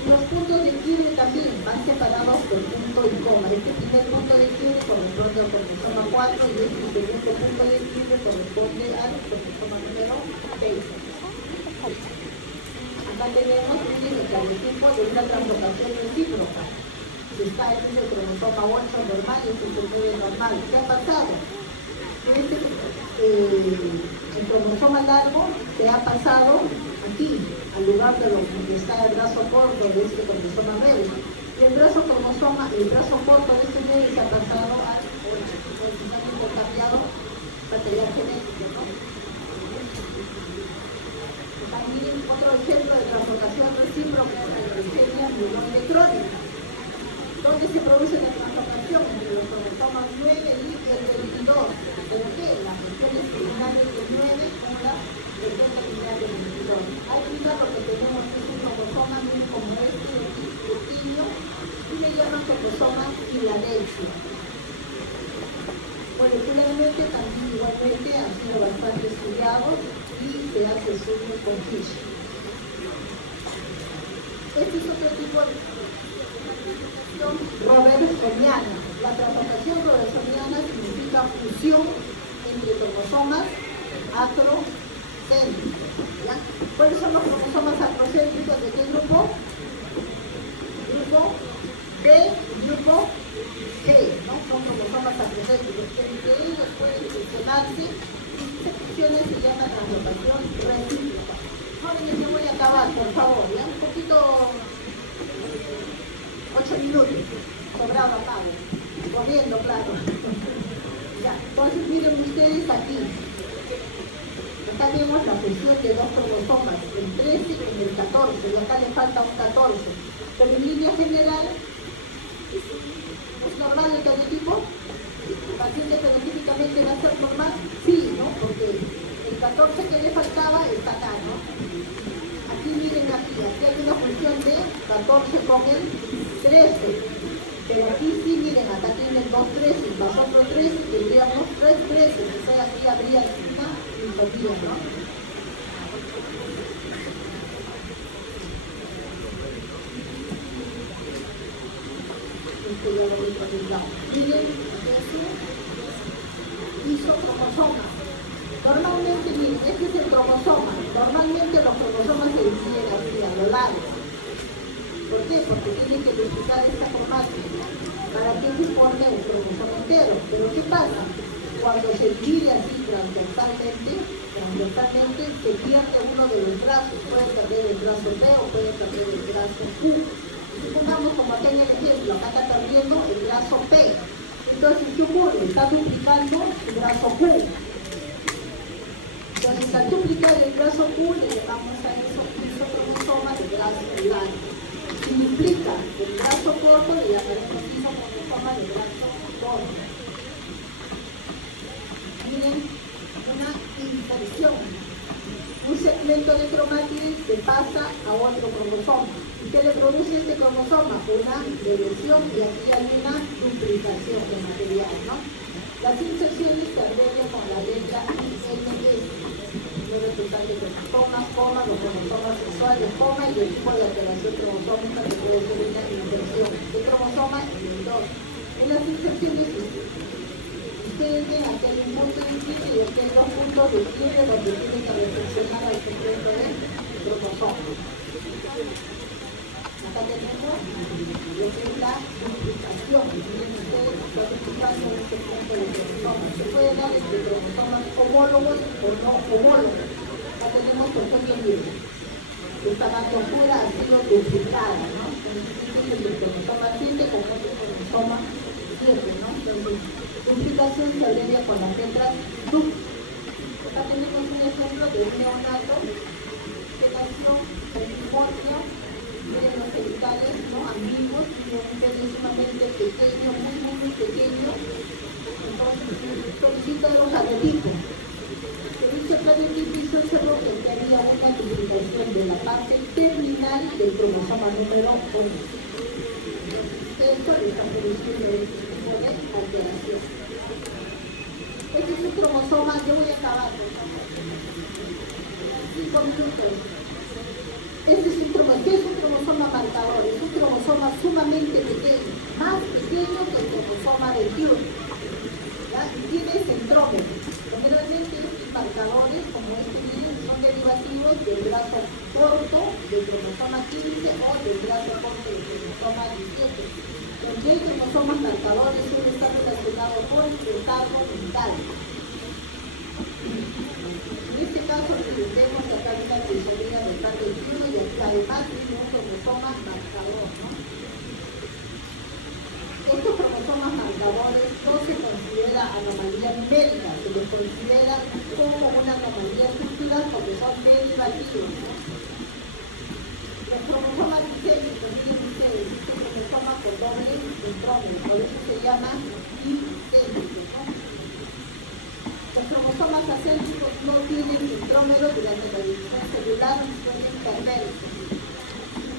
Los puntos de quiebre también van separados por punto y coma. Este primer punto de quiebre corresponde al cromosoma 4 y este segundo punto de quiebre corresponde al cromosoma número 20. Acá tenemos el genotipo de una translocación recíproca. está en el cromosoma 8 normal y este es el 9 normal. ¿Qué ha pasado? El cromosoma largo se ha pasado aquí, al lugar de donde está el brazo corto de este cromosoma breve. Y el brazo corto de este 9 se ha pasado al 8. Entonces se han intercambiado material genético, ¿no? También otro ejemplo de translocación recíproca es la leucemia mieloelectrónica, donde se produce la translocación entre los cromosomas 9 y el 22. ¿Pero qué? Las regiones terminales del 9 con la región terminal del 22. Al final lo que tenemos es un cromosoma muy como este de aquí, pequeño, y le llaman cromosoma Filadelfia. Molecularmente también igualmente han sido bastante estudiados y se hace estudios con Fish. Este es otro tipo de translocación robertsoniana. La translocación robertsoniana significa fusión entre cromosomas acrocéntricos. ¿Cuáles son los cromosomas acrocéntricos de qué grupo? Grupo B y grupo G, ¿no? Son cromosomas acrocéntricos. Entre ellos pueden fusionarse y estas fusiones se llaman translocación recíproca. Jóvenes, yo voy a acabar, por favor, ya un poquito, 8 minutos, sobrado acabo, corriendo, claro. Ya, entonces miren ustedes aquí. Acá vemos la fusión de dos cromosomas, el 13 y el 14, y acá le falta un 14. Pero en línea general, ¿es normal el fenotipo? ¿El paciente fenotípicamente va a ser normal? Sí, ¿no? Porque el 14 que le faltaba está acá, ¿no? Aquí miren aquí hay una función de 14 con el 13. Pero aquí sí, miren, acá tienen 2 13, más otro 13, tendríamos 3 13. O sea, aquí habría una utopía, ¿no? Ya lo he comentado. Miren, eso isocromosoma. Normalmente, miren, este es el cromosoma. Normalmente los cromosomas se dividen así a lo largo. ¿Por qué? Porque tienen que duplicar esta cromática para que se forme un cromosoma entero. Pero ¿qué pasa? Cuando se divide así transversalmente, se pierde uno de los brazos. Puede perder el brazo B o puede perder el brazo Q. Supongamos, como acá en el ejemplo, acá está perdiendo el brazo P. Entonces, ¿qué ocurre? Está duplicando el brazo Q. Entonces, al duplicar el brazo Q, le llamamos a eso isocromosoma de brazo largo. Si duplica el brazo corto, le llamaremos isocromosoma de brazo corto. Miren, una inserción. Un segmento de cromátides se pasa a otro cromosoma. ¿Y qué le produce este cromosoma? Una deleción, y aquí hay una duplicación de material, ¿no? Las inserciones se abrevian con la letra INS. Los resultantes de cromosomas, coma, los cromosomas sexuales, coma, y el tipo de alteración cromosómica que puede ser una inserción de cromosoma en el 2. En las inserciones, ustedes ven aquí hay un punto de quiebre y aquí hay 2 puntos de quiebre donde tienen que reflexionar al sujeto del cromosoma. Acá tenemos lo que es la duplicación. Miren ustedes, está duplicando este punto de cromosomas. Se puede dar entre cromosomas homólogos o no homólogos. Acá tenemos, por ejemplo, miren, esta macrofura ha sido duplicada, ¿no? Entonces, el cromosoma 7 con otro cromosoma 7, ¿no? Entonces, duplicación se abrevia con las letras DUP. Acá tenemos un ejemplo de un neonato que nació en California, de los genitales, ¿no? Ambiguos, y un pene sumamente pequeño, muy pequeño. Entonces, solicita los adelitos. Pero este adelitos hizo ese error que había una duplicación de la parte terminal del cromosoma número 1. Esto le está produciendo este tipo de alteración. Este es un cromosoma, yo voy a acabar, por favor. 5 minutos. Este es un cromosoma marcador, es un cromosoma sumamente pequeño, más pequeño que el cromosoma 21. ¿Ya? Y tiene centrómeros. Generalmente estos marcadores, como este, son derivativos del brazo corto del cromosoma 15 o del brazo corto del cromosoma 17. Los que hay cromosomas marcadores suelen estar relacionados con el estado mental. En este caso, entendemos que acá hay una trisomía mental 21 y aquí además tiene un cromosoma marcador, ¿no? Estos cromosomas marcadores no se considera anomalía numérica, se les considera como una anomalía estructural porque son derivativos, ¿no? Los cromosomas discémicos, miren ustedes, este cromosoma con doble centrómero, por eso se llama discémicos, ¿no? Los cromosomas acéntricos no tienen centrómero durante la división celular y son perversos.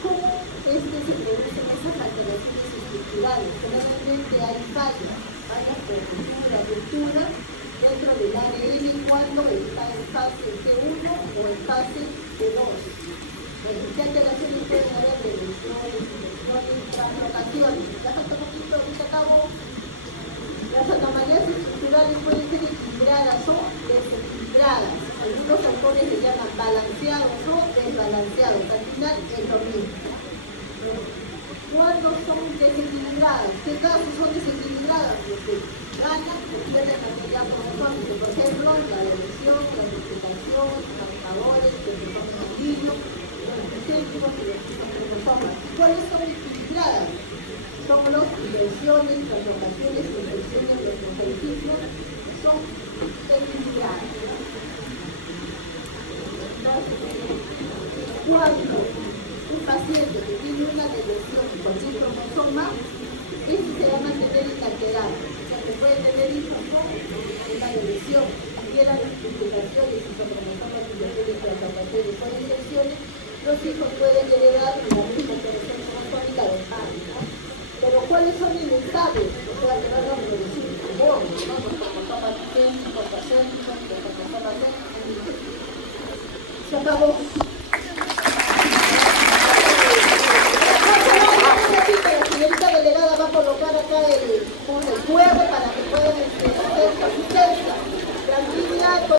¿Cómo es que se producen esas alteraciones estructurales? Generalmente hay fallas por ruptura dentro del ADN cuando está en fase T1 o en fase T2. ¿Qué alteraciones pueden haber? Reducciones, inversiones, translocaciones. Ya falta poquito, ahorita acabo. Las anomalías estructurales pueden ser equilibradas o desequilibradas. Algunos autores le llaman balanceados o desbalanceados. Al final es lo mismo. ¿Cuándo son desequilibradas? ¿Qué casos son desequilibradas? Porque ganan o pierden material cromosómico. Por ejemplo, la elección, la duplicación, los marcadores, que son sanguíneos, los discémicos y los cromosomas. ¿Cuáles son equilibradas? Son las inversiones, translocaciones, inversiones de los morfismos, son equilibradas. Entonces, cuando un paciente que tiene una depresión en cualquier cromosoma, eso se va a mantener inalterado. O sea, que puede tener hijos con una depresión, adquiera las duplicaciones y son cromosomas, inversiones, translocaciones o inversiones, los hijos pueden heredar la misma alteración cromosómica del padre, ¿no? Pero ¿cuáles son inestables? O sea, que van a producir tumores, ¿no? Los cromosomas discémicos, acéntricos, los cromosomas